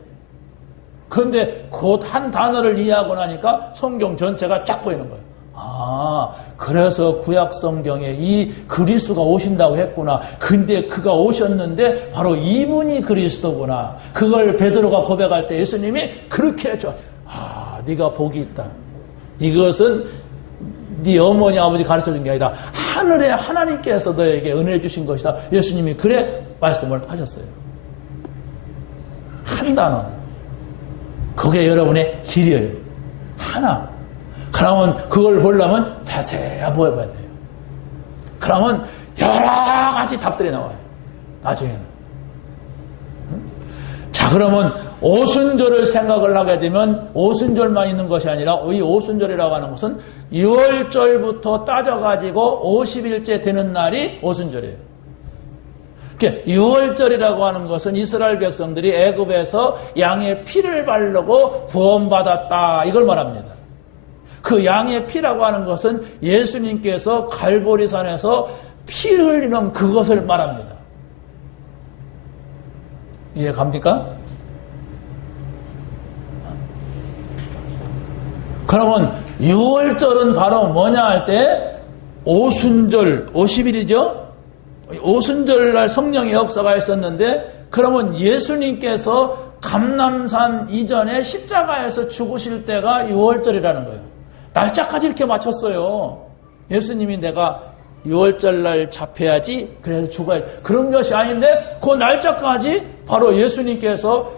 그런데 곧 한 단어를 이해하고 나니까 성경 전체가 쫙 보이는 거예요. 아, 그래서 구약 성경에 이 그리스도가 오신다고 했구나. 근데 그가 오셨는데 바로 이분이 그리스도구나. 그걸 베드로가 고백할 때 예수님이 그렇게 해줘. 아, 네가 복이 있다. 이것은 네 어머니 아버지 가르쳐준 게 아니다. 하늘의 하나님께서 너에게 은혜 주신 것이다. 예수님이 그래 말씀을 하셨어요. 한 단어. 그게 여러분의 길이에요. 하나. 그러면 그걸 보려면 자세히 보여봐야 돼요. 그러면 여러 가지 답들이 나와요. 나중에는. 자, 그러면 오순절을 생각을 하게 되면 오순절만 있는 것이 아니라 이 오순절이라고 하는 것은 6월절부터 따져가지고 50일째 되는 날이 오순절이에요. 6월절이라고 하는 것은 이스라엘 백성들이 애굽에서 양의 피를 바르고 구원받았다. 이걸 말합니다. 그 양의 피라고 하는 것은 예수님께서 갈보리산에서 피 흘리는 그것을 말합니다. 이해 갑니까? 그러면 6월절은 바로 뭐냐 할 때 오순절 50일이죠? 오순절날 성령의 역사가 있었는데 그러면 예수님께서 감람산 이전에 십자가에서 죽으실 때가 6월절이라는 거예요. 날짜까지 이렇게 맞췄어요. 예수님이 내가 6월절날 잡혀야지 그래서 죽어야지 그런 것이 아닌데 그 날짜까지 바로 예수님께서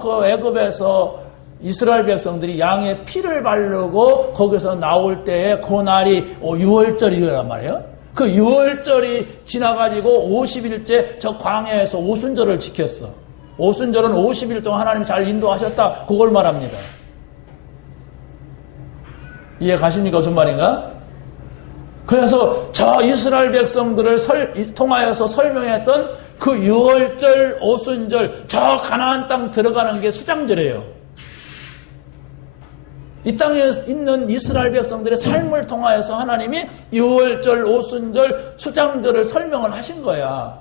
그 애굽에서 이스라엘 백성들이 양의 피를 바르고 거기서 나올 때에 그 날이 6월절이란 말이에요. 그 6월절이 지나가지고 50일째 저 광야에서 오순절을 지켰어. 오순절은 50일 동안 하나님 잘 인도하셨다. 그걸 말합니다. 이해 가십니까? 무슨 말인가? 그래서 저 이스라엘 백성들을 통하여서 설명했던 그 6월절, 오순절, 저 가나안 땅 들어가는 게 수장절이에요. 이 땅에 있는 이스라엘 백성들의 삶을 통하여서 하나님이 6월절, 오순절, 수장절을 설명을 하신 거야.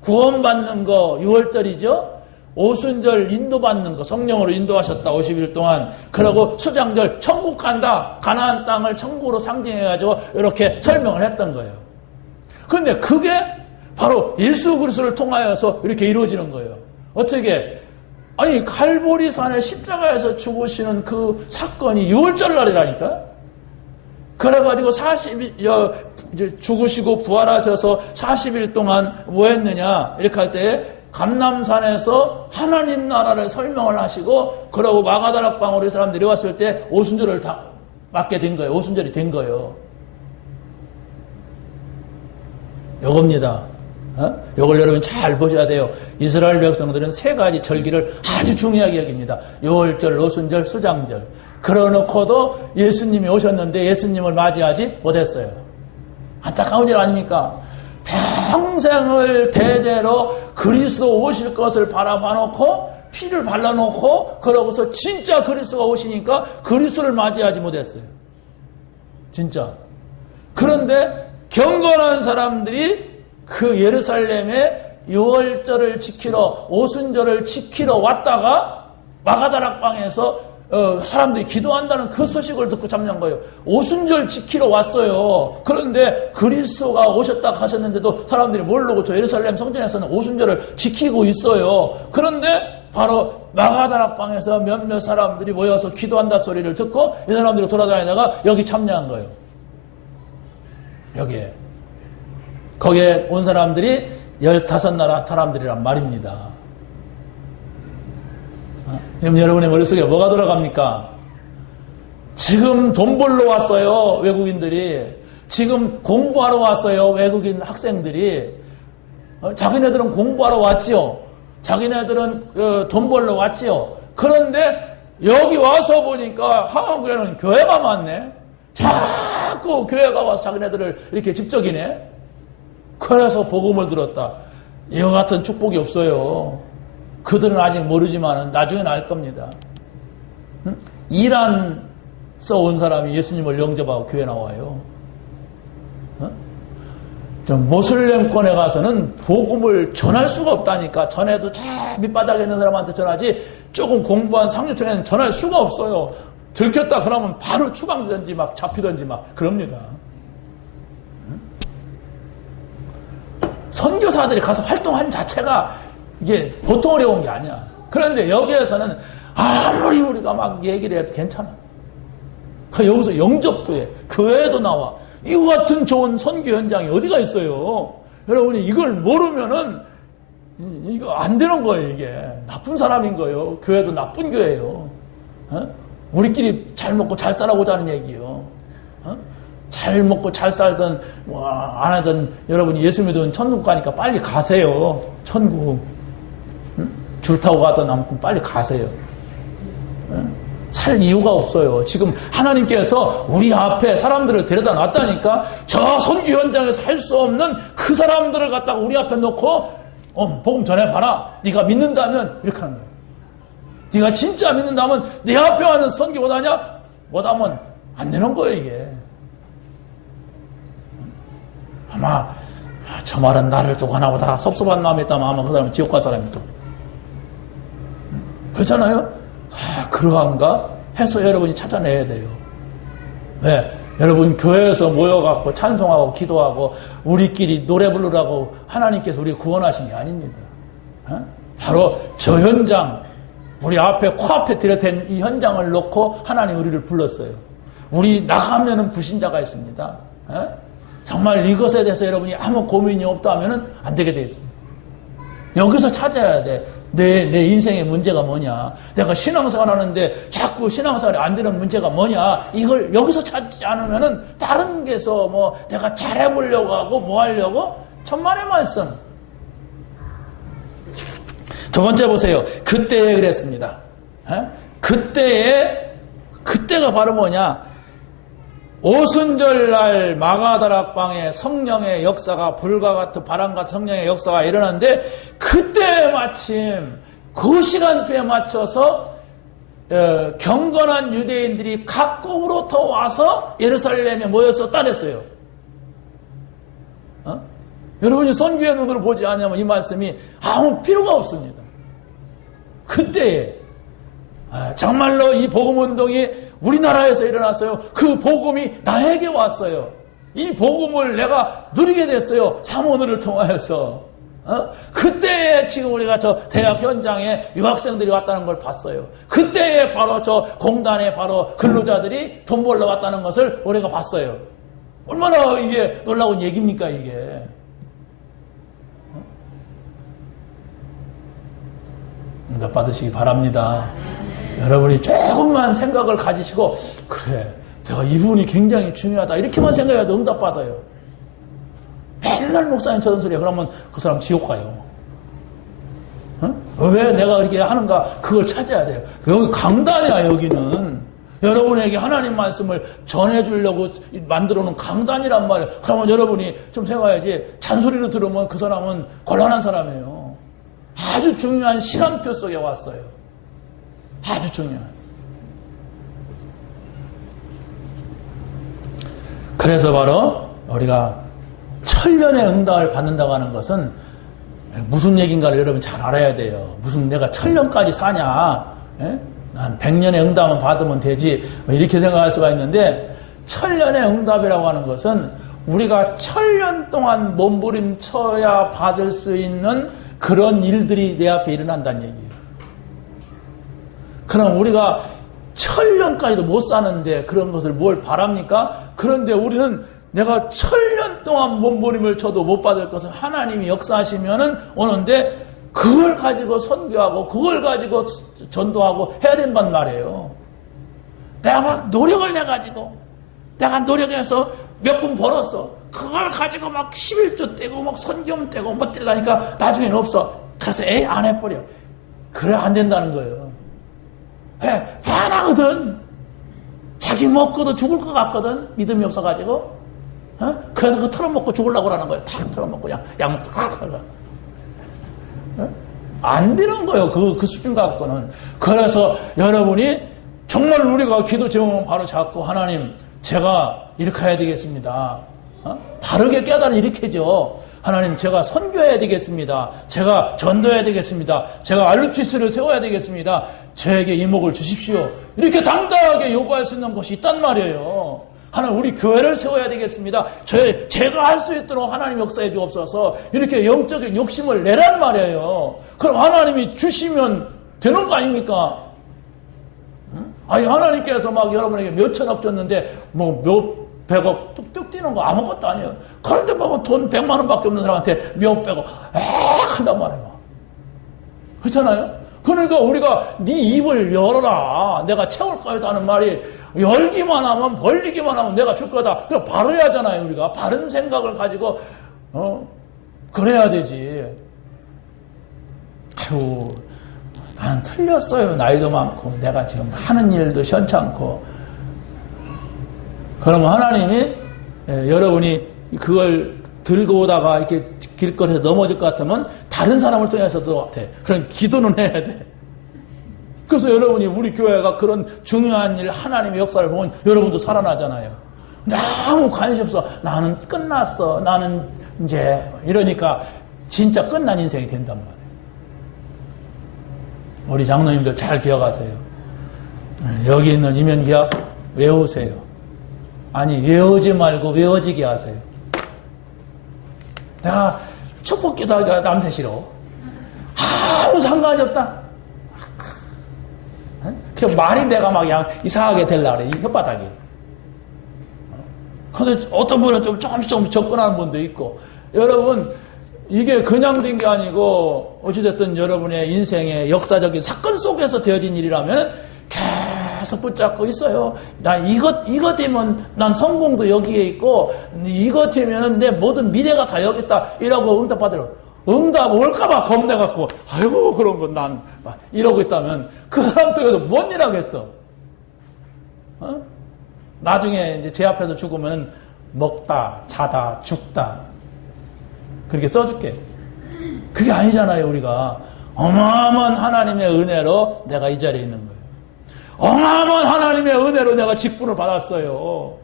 구원받는 거 6월절이죠. 오순절 인도받는 거 성령으로 인도하셨다 50일 동안. 그러고 수장절 천국 간다. 가나안 땅을 천국으로 상징해가지고 이렇게 설명을 했던 거예요. 그런데 그게 바로 예수 그리스도를 통하여서 이렇게 이루어지는 거예요. 어떻게? 아니 갈보리산에 십자가에서 죽으시는 그 사건이 6월절 날이라니까. 그래가지고 죽으시고 부활하셔서 40일 동안 뭐 했느냐 이렇게 할 때 감람산에서 하나님 나라를 설명을 하시고 그러고 마가다락방으로 이 사람들이 왔을 때 오순절을 다 맞게 된 거예요. 오순절이 된 거예요. 요겁니다. 요걸 여러분 잘 보셔야 돼요. 이스라엘 백성들은 세 가지 절기를 아주 중요하게 여깁니다. 6월절, 오순절, 수장절. 그러놓고도 예수님이 오셨는데 예수님을 맞이하지 못했어요. 안타까운 일 아닙니까? 평생을 대대로 그리스도 오실 것을 바라봐놓고 피를 발라놓고 그러고서 진짜 그리스도가 오시니까 그리스도를 맞이하지 못했어요. 진짜. 그런데 경건한 사람들이 그 예루살렘에 6월절을 지키러 오순절을 지키러 왔다가 마가다락방에서 사람들이 기도한다는 그 소식을 듣고 잠난 거예요. 오순절 지키러 왔어요. 그런데 그리스도가 오셨다 가셨는데도 사람들이 모르고 저 예루살렘 성전에서는 오순절을 지키고 있어요. 그런데 바로 마가다락방에서 몇몇 사람들이 모여서 기도한다 소리를 듣고 이 사람들이 돌아다니다가 여기 참여한 거예요. 여기에. 거기에 온 사람들이 15나라 사람들이란 말입니다. 지금 여러분의 머릿속에 뭐가 돌아갑니까? 지금 돈 벌러 왔어요, 외국인들이. 지금 공부하러 왔어요, 외국인 학생들이. 자기네들은 공부하러 왔지요. 자기네들은 돈 벌러 왔지요. 그런데 여기 와서 보니까 한국에는 교회가 많네. 자꾸 교회가 와서 자기네들을 이렇게 집적이네. 그래서 복음을 들었다. 이와 같은 축복이 없어요. 그들은 아직 모르지만 나중에는 알 겁니다. 이란서 온 사람이 예수님을 영접하고 교회 나와요. 모슬렘권에 가서는 복음을 전할 수가 없다니까. 전해도 저 밑바닥에 있는 사람한테 전하지 조금 공부한 상류층에는 전할 수가 없어요. 들켰다 그러면 바로 추방되든지 막 잡히든지 막 그럽니다. 선교사들이 가서 활동한 자체가 이게 보통 어려운 게 아니야. 그런데 여기에서는 아무리 우리가 막 얘기를 해도 괜찮아. 여기서 영접도 해. 교회도 나와. 이거 같은 좋은 선교 현장이 어디가 있어요? 여러분이 이걸 모르면은 이거 안 되는 거예요. 이게 나쁜 사람인 거예요. 교회도 나쁜 교회예요. 우리끼리 잘 먹고 잘 살아보자 하는 얘기예요. 잘 먹고 잘 살던 안 하던 여러분이 예수 믿으면 천국 가니까 빨리 가세요. 천국. 줄 타고 가던 아무튼 빨리 가세요. 살 이유가 없어요. 지금 하나님께서 우리 앞에 사람들을 데려다 놨다니까. 저 선교 현장에서 할 수 없는 그 사람들을 갖다가 우리 앞에 놓고 복음 전해봐라. 네가 믿는다면 이렇게 하는 거예요. 네가 진짜 믿는다면 내 앞에 와는 선교 못하냐? 못하면 안 되는 거예요. 이게 아마 저 말은 나를 두고 하나보다 섭섭한 마음이 있다면 아마 그 사람은 지옥 갈 사람일 겁니다. 그렇잖아요? 그러한가 해서 여러분이 찾아내야 돼요. 왜? 여러분 교회에서 모여갖고 찬송하고 기도하고 우리끼리 노래 부르라고 하나님께서 우리 구원하신 게 아닙니다. 바로 저 현장, 우리 앞에 코앞에 들여댄 이 현장을 놓고 하나님 우리를 불렀어요. 우리 나가면은 불신자가 있습니다. 정말 이것에 대해서 여러분이 아무 고민이 없다면은 안 되게 되어 있습니다. 여기서 찾아야 돼. 내 인생의 문제가 뭐냐. 내가 신앙생활 하는데 자꾸 신앙생활이 안 되는 문제가 뭐냐. 이걸 여기서 찾지 않으면은 다른 데서 뭐 내가 잘해보려고 하고 뭐 하려고 천만의 말씀. 두 번째 보세요. 그때에 그랬습니다. 그때가 바로 뭐냐. 오순절날 마가다락방에 성령의 역사가 불과 같은 바람 같은 성령의 역사가 일어났는데 그때 마침 그 시간표에 맞춰서 경건한 유대인들이 각국으로부터 와서 예루살렘에 모여서 따냈어요. 여러분이 선교의 눈으로 보지 않으면 이 말씀이 아무 필요가 없습니다. 그때에 정말로 이 복음운동이 우리나라에서 일어났어요. 그 복음이 나에게 왔어요. 이 복음을 내가 누리게 됐어요. 사모들을 통하여서. 그때에 지금 우리가 저 대학 현장에 유학생들이 왔다는 걸 봤어요. 그때에 바로 저 공단에 바로 근로자들이 돈 벌러 왔다는 것을 우리가 봤어요. 얼마나 이게 놀라운 얘기입니까 이게. 응답 받으시기 바랍니다. 여러분이 조금만 생각을 가지시고 그래 내가 이분이 굉장히 중요하다 이렇게만 생각해도 응답 받아요. 맨날 목사님 저런 소리야 그러면 그 사람 지옥 가요. 왜 내가 그렇게 하는가 그걸 찾아야 돼요. 여기 강단이야. 여기는 여러분에게 하나님 말씀을 전해주려고 만들어 놓은 강단이란 말이에요. 그러면 여러분이 좀 생각해야지. 잔소리로 들으면 그 사람은 곤란한 사람이에요. 아주 중요한 시간표 속에 왔어요. 아주 중요한. 그래서 바로 우리가 천년의 응답을 받는다고 하는 것은 무슨 얘기인가를 여러분 잘 알아야 돼요. 무슨 내가 천년까지 사냐? 난 100년의 응답만 받으면 되지. 이렇게 생각할 수가 있는데 천년의 응답이라고 하는 것은 우리가 천년 동안 몸부림쳐야 받을 수 있는 그런 일들이 내 앞에 일어난다는 얘기예요. 그럼 우리가 천년까지도 못 사는데 그런 것을 뭘 바랍니까? 그런데 우리는 내가 천년 동안 몸부림을 쳐도 못 받을 것을 하나님이 역사하시면은 오는데 그걸 가지고 선교하고 그걸 가지고 전도하고 해야 된단 말이에요. 내가 막 노력을 해가지고 내가 노력해서 몇 푼 벌었어. 그걸 가지고 막 11조 떼고 막 선경 떼고 뭐 떼려니까 나중에는 없어. 그래서 안 해버려. 그래 안 된다는 거예요. 편하거든. 자기 먹고도 죽을 것 같거든. 믿음이 없어가지고. 그래서 그 털어먹고 죽으려고 하는 거예요. 다 털어먹고 양 탁 하고. 안 되는 거예요. 그 수준 갖고는. 그래서 여러분이 정말 우리가 기도 제목을 바로 잡고 하나님 제가 이렇게 해야 되겠습니다. 바르게 깨달아 일으켜져. 하나님, 제가 선교해야 되겠습니다. 제가 전도해야 되겠습니다. 제가 알루치스를 세워야 되겠습니다. 저에게 이목을 주십시오. 이렇게 당당하게 요구할 수 있는 것이 있단 말이에요. 하나님, 우리 교회를 세워야 되겠습니다. 제가 할 수 있도록 하나님 역사해 주옵소서. 이렇게 영적인 욕심을 내란 말이에요. 그럼 하나님이 주시면 되는 거 아닙니까? 아니, 하나님께서 막 여러분에게 몇천억 줬는데 몇 백억 뚝뚝 뛰는 거 아무것도 아니에요. 그런데 뭐 돈 100만 원밖에 없는 사람한테 몇 백억 한단 말이에요. 그렇잖아요? 그러니까 우리가 네 입을 열어라. 내가 채울 거다 하는 말이 열기만 하면, 벌리기만 하면 내가 줄 거다. 그럼 바로 해야 하잖아요. 우리가 바른 생각을 가지고 그래야 되지. 아유, 난 틀렸어요. 나이도 많고 내가 지금 하는 일도 시원찮고. 그러면 하나님이 여러분이 그걸 들고 오다가 이렇게 길거리에서 넘어질 것 같으면 다른 사람을 통해서도 돼. 그런 기도는 해야 돼. 그래서 여러분이 우리 교회가 그런 중요한 일, 하나님의 역사를 보면 여러분도 살아나잖아요. 아무 관심 없어. 나는 끝났어. 나는 이제 이러니까 진짜 끝난 인생이 된단 말이에요. 우리 장로님들 잘 기억하세요. 여기 있는 임현기약 외우세요. 아니, 외우지 말고 외워지게 하세요. 내가 축복 기도하기가 남새 싫어. 아무 상관이 없다. 그 말이 내가 막 이상하게 되려고 그래, 이 혓바닥이. 근데 어떤 분은 좀 조금씩 접근하는 분도 있고. 여러분, 이게 그냥 된 게 아니고, 어찌됐든 여러분의 인생의 역사적인 사건 속에서 되어진 일이라면 계속 붙잡고 있어요. 난 이거 되면 난 성공도 여기에 있고, 이거 되면 내 모든 미래가 다 여기 있다. 이라고 응답받으려고. 응답 올까봐 겁내갖고, 아이고, 그런 건 난, 이러고 있다면, 그 사람 쪽에서 뭔 일 하겠어? 나중에 이제 제 앞에서 죽으면, 먹다, 자다, 죽다. 그렇게 써줄게. 그게 아니잖아요, 우리가. 어마어마한 하나님의 은혜로 내가 이 자리에 있는 거예요. 어마어마한 하나님의 은혜로 내가 직분을 받았어요.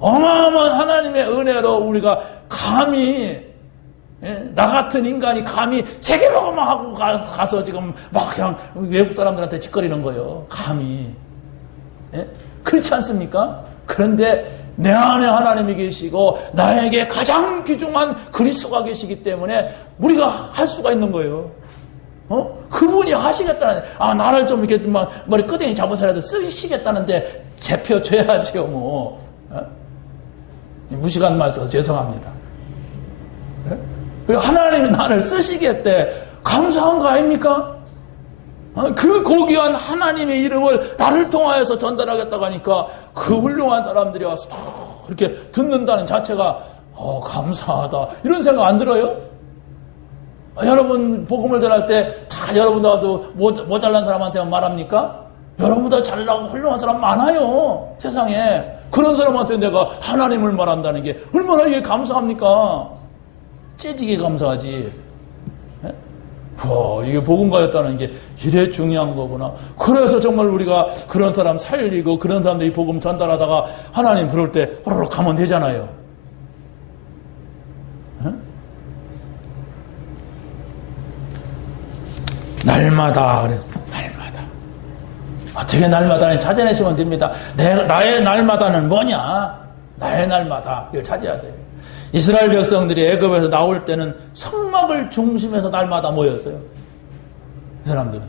어마어마한 하나님의 은혜로 우리가 감히, 나 같은 인간이 감히 세계보고만 하고 가서 지금 막 그냥 외국 사람들한테 짓거리는 거예요. 감히. 그렇지 않습니까? 그런데 내 안에 하나님이 계시고 나에게 가장 귀중한 그리스도가 계시기 때문에 우리가 할 수가 있는 거예요. 그분이 하시겠다는, 나를 좀 이렇게 머리 끄댕이 잡아서라도 쓰시겠다는데 잡혀줘야지요, 뭐. 무식한 말 써서 죄송합니다. 하나님이 나를 쓰시겠대. 감사한 거 아닙니까? 그 고귀한 하나님의 이름을 나를 통하여서 전달하겠다고 하니까 그 훌륭한 사람들이 와서 이렇게 듣는다는 자체가 감사하다. 이런 생각 안 들어요? 여러분 복음을 전할 때 다 여러분들도 모자란 사람한테만 말합니까? 여러분보다 잘나고 훌륭한 사람 많아요. 세상에. 그런 사람한테 내가 하나님을 말한다는 게 얼마나 이게 감사합니까? 째지게 감사하지. 이게 복음가였다는 게 이래 중요한 거구나. 그래서 정말 우리가 그런 사람 살리고 그런 사람들이 복음 전달하다가 하나님 부를 때 호로록 가면 되잖아요. 날마다 그랬어. 날마다. 어떻게 날마다 찾아내시면 됩니다. 나의 날마다는 뭐냐? 나의 날마다 이걸 찾아야 돼요. 이스라엘 백성들이 애굽에서 나올 때는 성막을 중심에서 날마다 모였어요. 이 사람들은.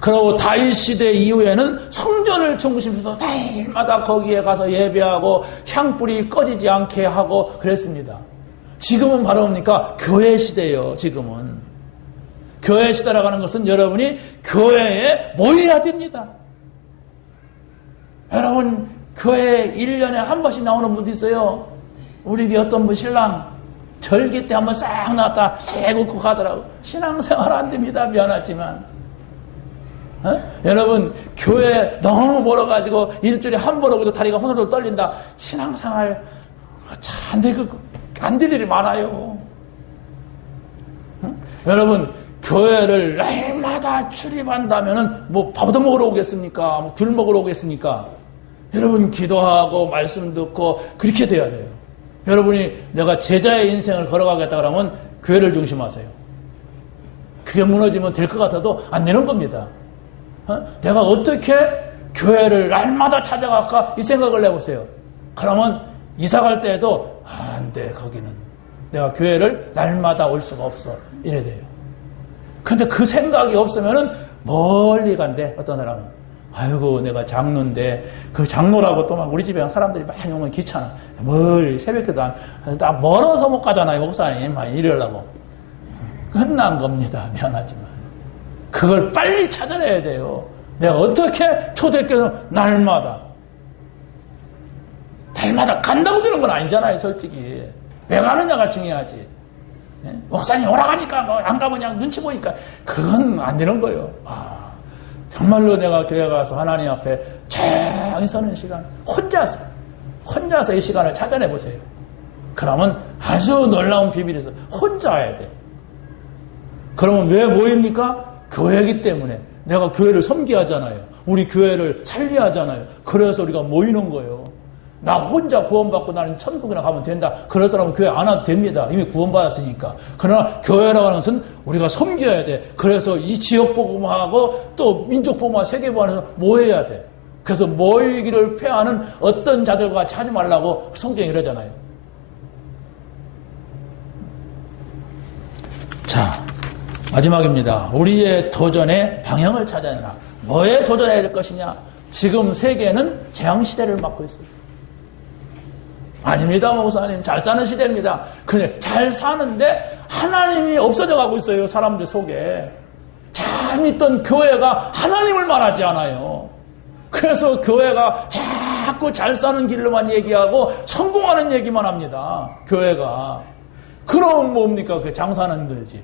그리고 다윗 시대 이후에는 성전을 중심에서 날마다 거기에 가서 예배하고 향불이 꺼지지 않게 하고 그랬습니다. 지금은 바로 뭡니까? 교회 시대예요. 지금은. 교회 시대라고 하는 것은 여러분이 교회에 모여야 됩니다. 여러분 교회에 1년에 한 번씩 나오는 분도 있어요. 우리 교회 어떤 분 신랑 절기 때 한번 싹 나왔다 씩 웃고 가더라고. 신앙생활 안 됩니다. 미안하지만. 여러분 교회 너무 멀어가지고 일주일에 한 번 오고도 다리가 후들후들 떨린다. 신앙생활 잘 안 될 일이 많아요. 여러분 교회를 날마다 출입한다면은 뭐 밥도 먹으러 오겠습니까? 뭐 귤 먹으러 오겠습니까? 여러분 기도하고 말씀 듣고 그렇게 돼야 돼요. 여러분이 내가 제자의 인생을 걸어가겠다 그러면 교회를 중심하세요. 그게 무너지면 될 것 같아도 안 되는 겁니다. 내가 어떻게 교회를 날마다 찾아갈까 이 생각을 해보세요. 그러면 이사 갈 때에도 안 돼, 거기는 내가 교회를 날마다 올 수가 없어, 이래 돼요. 근데 그 생각이 없으면은 멀리 간대. 어떤 사람은 아이고 내가 장로인데 그 장로라고 또 막 우리 집에 사람들이 많이 오면 귀찮아. 멀리 새벽에도 나 멀어서 못 가잖아요, 목사님. 막 이러려고. 끝난 겁니다. 미안하지만 그걸 빨리 찾아내야 돼요. 내가 어떻게 초대교회는 날마다 간다고 되는 건 아니잖아요. 솔직히 왜 가느냐가 중요하지. 목사님 오라가니까 안 가면 그냥 눈치 보니까 그건 안 되는 거예요. 정말로 내가 교회 가서 하나님 앞에 조용히 서는 시간, 혼자서 이 시간을 찾아내보세요. 그러면 아주 놀라운 비밀이 있어. 혼자 해야 돼. 그러면 왜 모입니까? 교회이기 때문에. 내가 교회를 섬기하잖아요. 우리 교회를 살리하잖아요. 그래서 우리가 모이는 거예요. 나 혼자 구원받고 나는 천국이나 가면 된다. 그럴 사람은 교회 안 와도 됩니다. 이미 구원받았으니까. 그러나 교회라고 하는 것은 우리가 섬겨야 돼. 그래서 이 지역 복음하고 또 민족 복음화 세계 복음화에서 모여야 돼. 그래서 모이기를 패하는 어떤 자들과 같이 하지 말라고 성경이 이러잖아요. 자, 마지막입니다. 우리의 도전의 방향을 찾아내라. 뭐에 도전해야 될 것이냐? 지금 세계는 재앙시대를 맞고 있어요. 아닙니다, 목사님. 잘 사는 시대입니다. 그런데 잘 사는데 하나님이 없어져 가고 있어요, 사람들 속에. 잘 믿던 교회가 하나님을 말하지 않아요. 그래서 교회가 자꾸 잘 사는 길로만 얘기하고 성공하는 얘기만 합니다, 교회가. 그럼 뭡니까? 그 장사는 거지.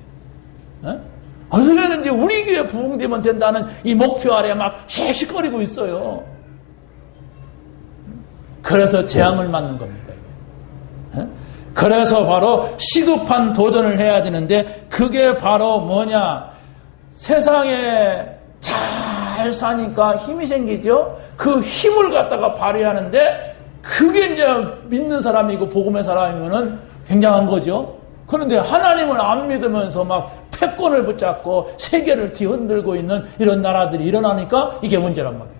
어떻게든지 우리 교회 부흥되면 된다는 이 목표 아래 막 씩씩거리고 있어요. 그래서 재앙을 맞는 겁니다. 그래서 바로 시급한 도전을 해야 되는데 그게 바로 뭐냐? 세상에 잘 사니까 힘이 생기죠? 그 힘을 갖다가 발휘하는데 그게 이제 믿는 사람이고 복음의 사람이면은 굉장한 거죠. 그런데 하나님을 안 믿으면서 막 패권을 붙잡고 세계를 뒤흔들고 있는 이런 나라들이 일어나니까 이게 문제란 말이에요.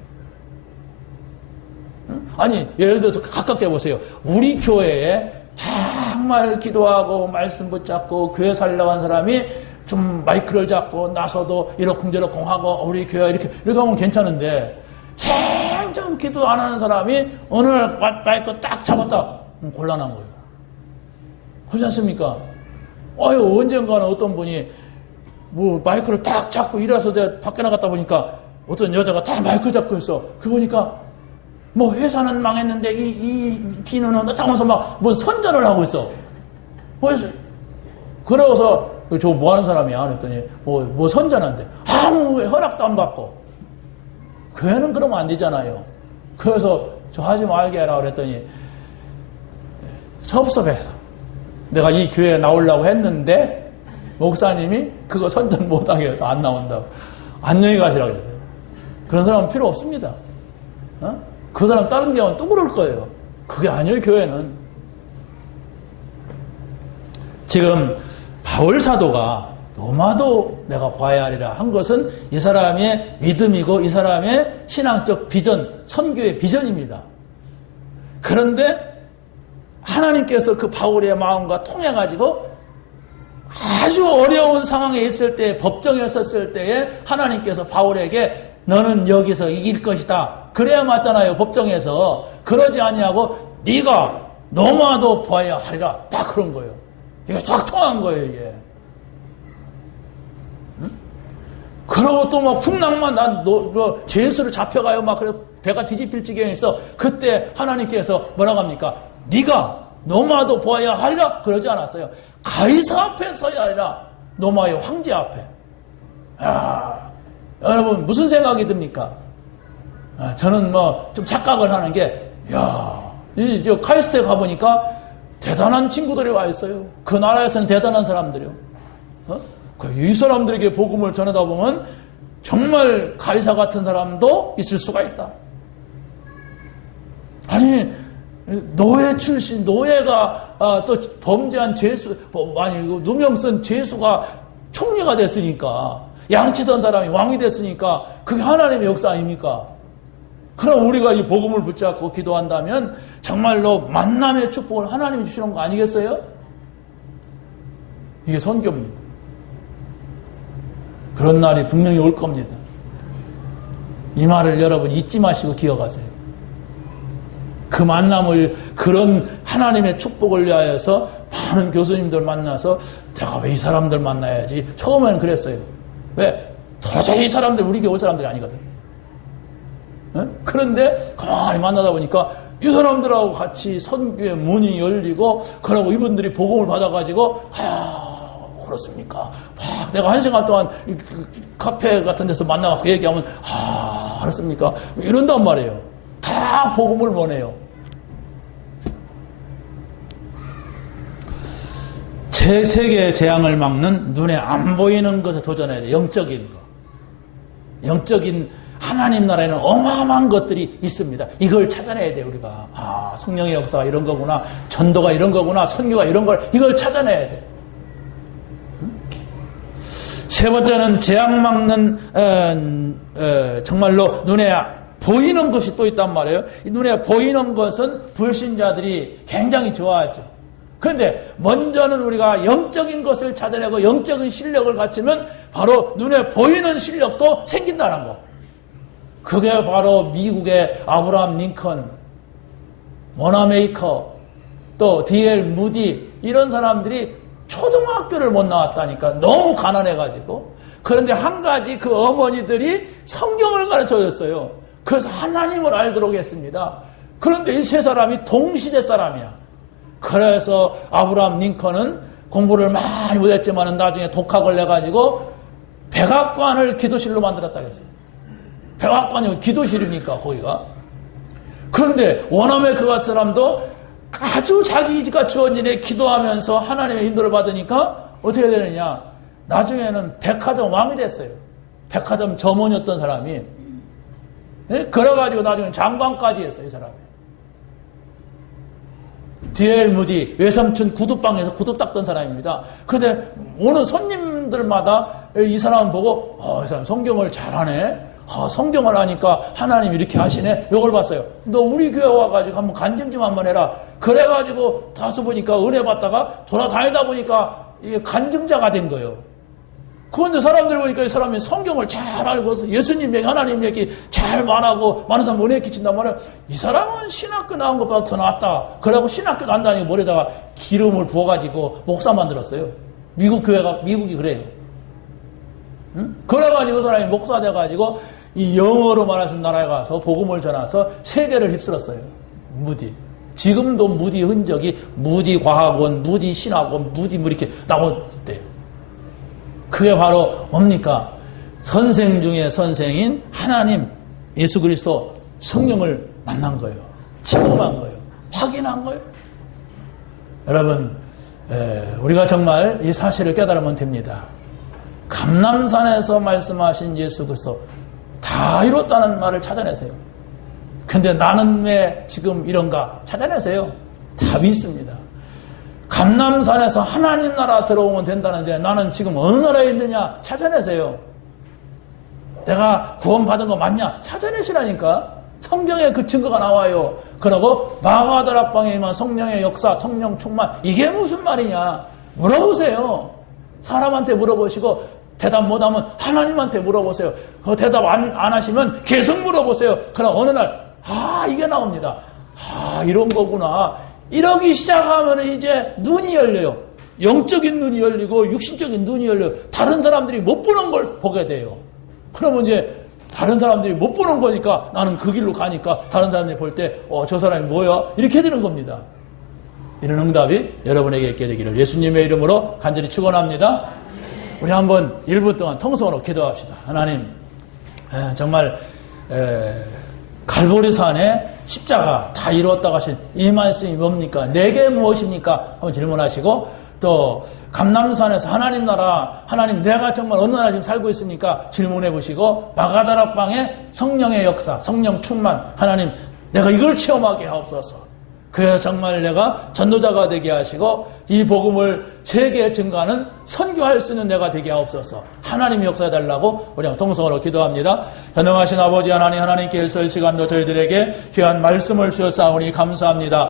아니, 예를 들어서 가깝게 보세요. 우리 교회에 정말 기도하고 말씀 붙잡고 교회 살려고 한 사람이 좀 마이크를 잡고 나서도 이러쿵저러쿵 하고 우리 교회 이렇게 하면 괜찮은데 행정 기도 안 하는 사람이 어느 날 마이크 딱 잡았다. 곤란한 거예요. 그렇지 않습니까? 언젠가는 어떤 분이 뭐 마이크를 딱 잡고 일어서 내가 밖에 나갔다 보니까 어떤 여자가 딱 마이크 잡고 있어. 그 보니까 뭐 회사는 망했는데 이 비는 잠깐만 막 뭐 선전을 하고 있어. 그러고서 저 뭐 하는 사람이야? 그랬더니 뭐 선전한대. 아무 허락도 안 받고. 교회는 그러면 안 되잖아요. 그래서 저 하지 말게 하라 그랬더니 섭섭해서 내가 이 교회에 나오려고 했는데 목사님이 그거 선전 못하게 해서 안 나온다고. 안녕히 가시라고 했어요. 그런 사람은 필요 없습니다. 그 사람 다른 데 가면 또 그럴 거예요. 그게 아니에요, 교회는. 지금 바울 사도가 노마도 내가 봐야 하리라 한 것은 이 사람의 믿음이고 이 사람의 신앙적 비전, 선교의 비전입니다. 그런데 하나님께서 그 바울의 마음과 통해가지고 아주 어려운 상황에 있을 때, 법정에 섰을 때에 하나님께서 바울에게 너는 여기서 이길 것이다. 그래야 맞잖아요, 법정에서. 그러지 아니하고 네가 노마도 보아야 하리라. 딱 그런 거예요. 이게 쫙 통한 거예요, 이게. 응? 그러고 또 막 풍랑만 죄수로 잡혀가요. 막 그래 배가 뒤집힐 지경에 있어. 그때 하나님께서 뭐라고 합니까? 네가 노마도 보아야 하리라. 그러지 않았어요. 가이사 앞에 서야 하리라. 노마의 황제 앞에. 여러분 무슨 생각이 듭니까? 저는 뭐 좀 착각을 하는 게, 이 카이스트에 가보니까 대단한 친구들이 와 있어요. 그 나라에서는 대단한 사람들이요. 이 사람들에게 복음을 전하다 보면 정말 가이사 같은 사람도 있을 수가 있다. 아니, 노예 출신, 노예가 또 범죄한 죄수, 누명쓴 죄수가 총리가 됐으니까, 양치던 사람이 왕이 됐으니까 그게 하나님의 역사 아닙니까? 그럼 우리가 이 복음을 붙잡고 기도한다면 정말로 만남의 축복을 하나님이 주시는 거 아니겠어요? 이게 선교입니다. 그런 날이 분명히 올 겁니다. 이 말을 여러분 잊지 마시고 기억하세요. 그 만남을, 그런 하나님의 축복을 위하여서 많은 교수님들 만나서 내가 왜 이 사람들 만나야지. 처음에는 그랬어요. 왜? 도저히 이 사람들 우리 교회 사람들이 아니거든. 그런데 가만히 만나다 보니까 이 사람들하고 같이 선교의 문이 열리고, 그러고 이분들이 복음을 받아가지고, 그렇습니까? 내가 한 시간 동안 카페 같은 데서 만나서 얘기하면, 그렇습니까? 이런단 말이에요. 다 복음을 원해요. 세계의 재앙을 막는 눈에 안 보이는 것에 도전해야 돼. 영적인 거. 영적인 하나님 나라에는 어마어마한 것들이 있습니다. 이걸 찾아내야 돼, 우리가. 성령의 역사가 이런 거구나. 전도가 이런 거구나. 선교가 이런 걸, 이걸 찾아내야 돼. 세 번째는 재앙 막는, 정말로 눈에 보이는 것이 또 있단 말이에요. 이 눈에 보이는 것은 불신자들이 굉장히 좋아하죠. 그런데 먼저는 우리가 영적인 것을 찾아내고 영적인 실력을 갖추면 바로 눈에 보이는 실력도 생긴다는 거. 그게 바로 미국의 아브라함 링컨, 워나메이커, 또 D.L. 무디, 이런 사람들이 초등학교를 못 나왔다니까. 너무 가난해가지고. 그런데 한 가지, 그 어머니들이 성경을 가르쳐줬어요. 그래서 하나님을 알도록 했습니다. 그런데 이 세 사람이 동시대 사람이야. 그래서 아브라함 링컨은 공부를 많이 못했지만 나중에 독학을 내가지고 백악관을 기도실로 만들었다고 했어요. 백악관이 기도실입니까, 거기가? 그런데 워너메이커 같은 사람도 아주 자기가 주어진 일에 기도하면서 하나님의 인도를 받으니까 어떻게 되느냐? 나중에는 백화점 왕이 됐어요. 백화점 점원이었던 사람이. 그래가지고 나중에 장관까지 했어요, 이 사람이. D.L. 무디, 외삼촌 구두방에서 구두 닦던 사람입니다. 그런데 오는 손님들마다 이 사람 보고, 이 사람 성경을 잘하네? 성경을 하니까 하나님 이렇게 하시네? 이걸 봤어요. 너 우리 교회 와가지고 한번 간증 좀 한번 해라. 그래가지고 다서 보니까 은혜 받다가 돌아다니다 보니까 이게 간증자가 된 거예요. 그런데 사람들 보니까 이 사람이 성경을 잘 알고 예수님 얘기, 하나님 얘기 잘 말하고 많은 사람 은혜 끼친단 말이에요. 이 사람은 신학교 나온 것보다 더 낫다. 그래갖고 신학교 난다니 머리에다가 기름을 부어가지고 목사 만들었어요. 미국이 그래요. 응? 그래가지고 그 사람이 목사 돼가지고 이 영어로 말하는 나라에 가서 복음을 전해서 세계를 휩쓸었어요. 무디. 지금도 무디 흔적이 무디 과학원, 무디 신학원, 무디 뭐 이렇게 나오대요. 그게 바로 뭡니까? 선생 중에 선생인 하나님, 예수 그리스도 성령을 만난 거예요. 체험한 거예요. 확인한 거예요. 여러분, 우리가 정말 이 사실을 깨달으면 됩니다. 감람산에서 말씀하신 예수 그리스도 다 이뤘다는 말을 찾아내세요. 근데 나는 왜 지금 이런가? 찾아내세요. 답이 있습니다. 감람산에서 하나님 나라 들어오면 된다는데 나는 지금 어느 나라에 있느냐? 찾아내세요. 내가 구원받은 거 맞냐? 찾아내시라니까. 성경에 그 증거가 나와요. 그러고 마가다락방에 임한 성령의 역사, 성령 충만, 이게 무슨 말이냐? 물어보세요. 사람한테 물어보시고 대답 못하면 하나님한테 물어보세요. 그 대답 안 하시면 계속 물어보세요. 그럼 어느 날 이게 나옵니다. 이런 거구나. 이러기 시작하면 이제 눈이 열려요. 영적인 눈이 열리고 육신적인 눈이 열려요. 다른 사람들이 못 보는 걸 보게 돼요. 그러면 이제 다른 사람들이 못 보는 거니까 나는 그 길로 가니까 다른 사람들이 볼 때 저 사람이 뭐야? 이렇게 되는 겁니다. 이런 응답이 여러분에게 있게 되기를 예수님의 이름으로 간절히 축원합니다. 우리 한번 1분 동안 통성으로 기도합시다. 하나님, 정말 갈보리산에 십자가 다 이루었다고 하신 이 말씀이 뭡니까? 내게 무엇입니까? 한번 질문하시고, 또 감람산에서 하나님 나라, 하나님 내가 정말 어느 나라 지금 살고 있습니까? 질문해 보시고, 마가다락방에 성령의 역사, 성령 충만, 하나님 내가 이걸 체험하게 하옵소서. 그래서 정말 내가 전도자가 되게 하시고 이 복음을 세계에 증가하는 선교할 수 있는 내가 되게 하옵소서. 하나님이 역사해달라고 우리 동성으로 기도합니다. 전능하신 아버지 하나님, 하나님께서 이 시간도 저희들에게 귀한 말씀을 주셨사오니 감사합니다.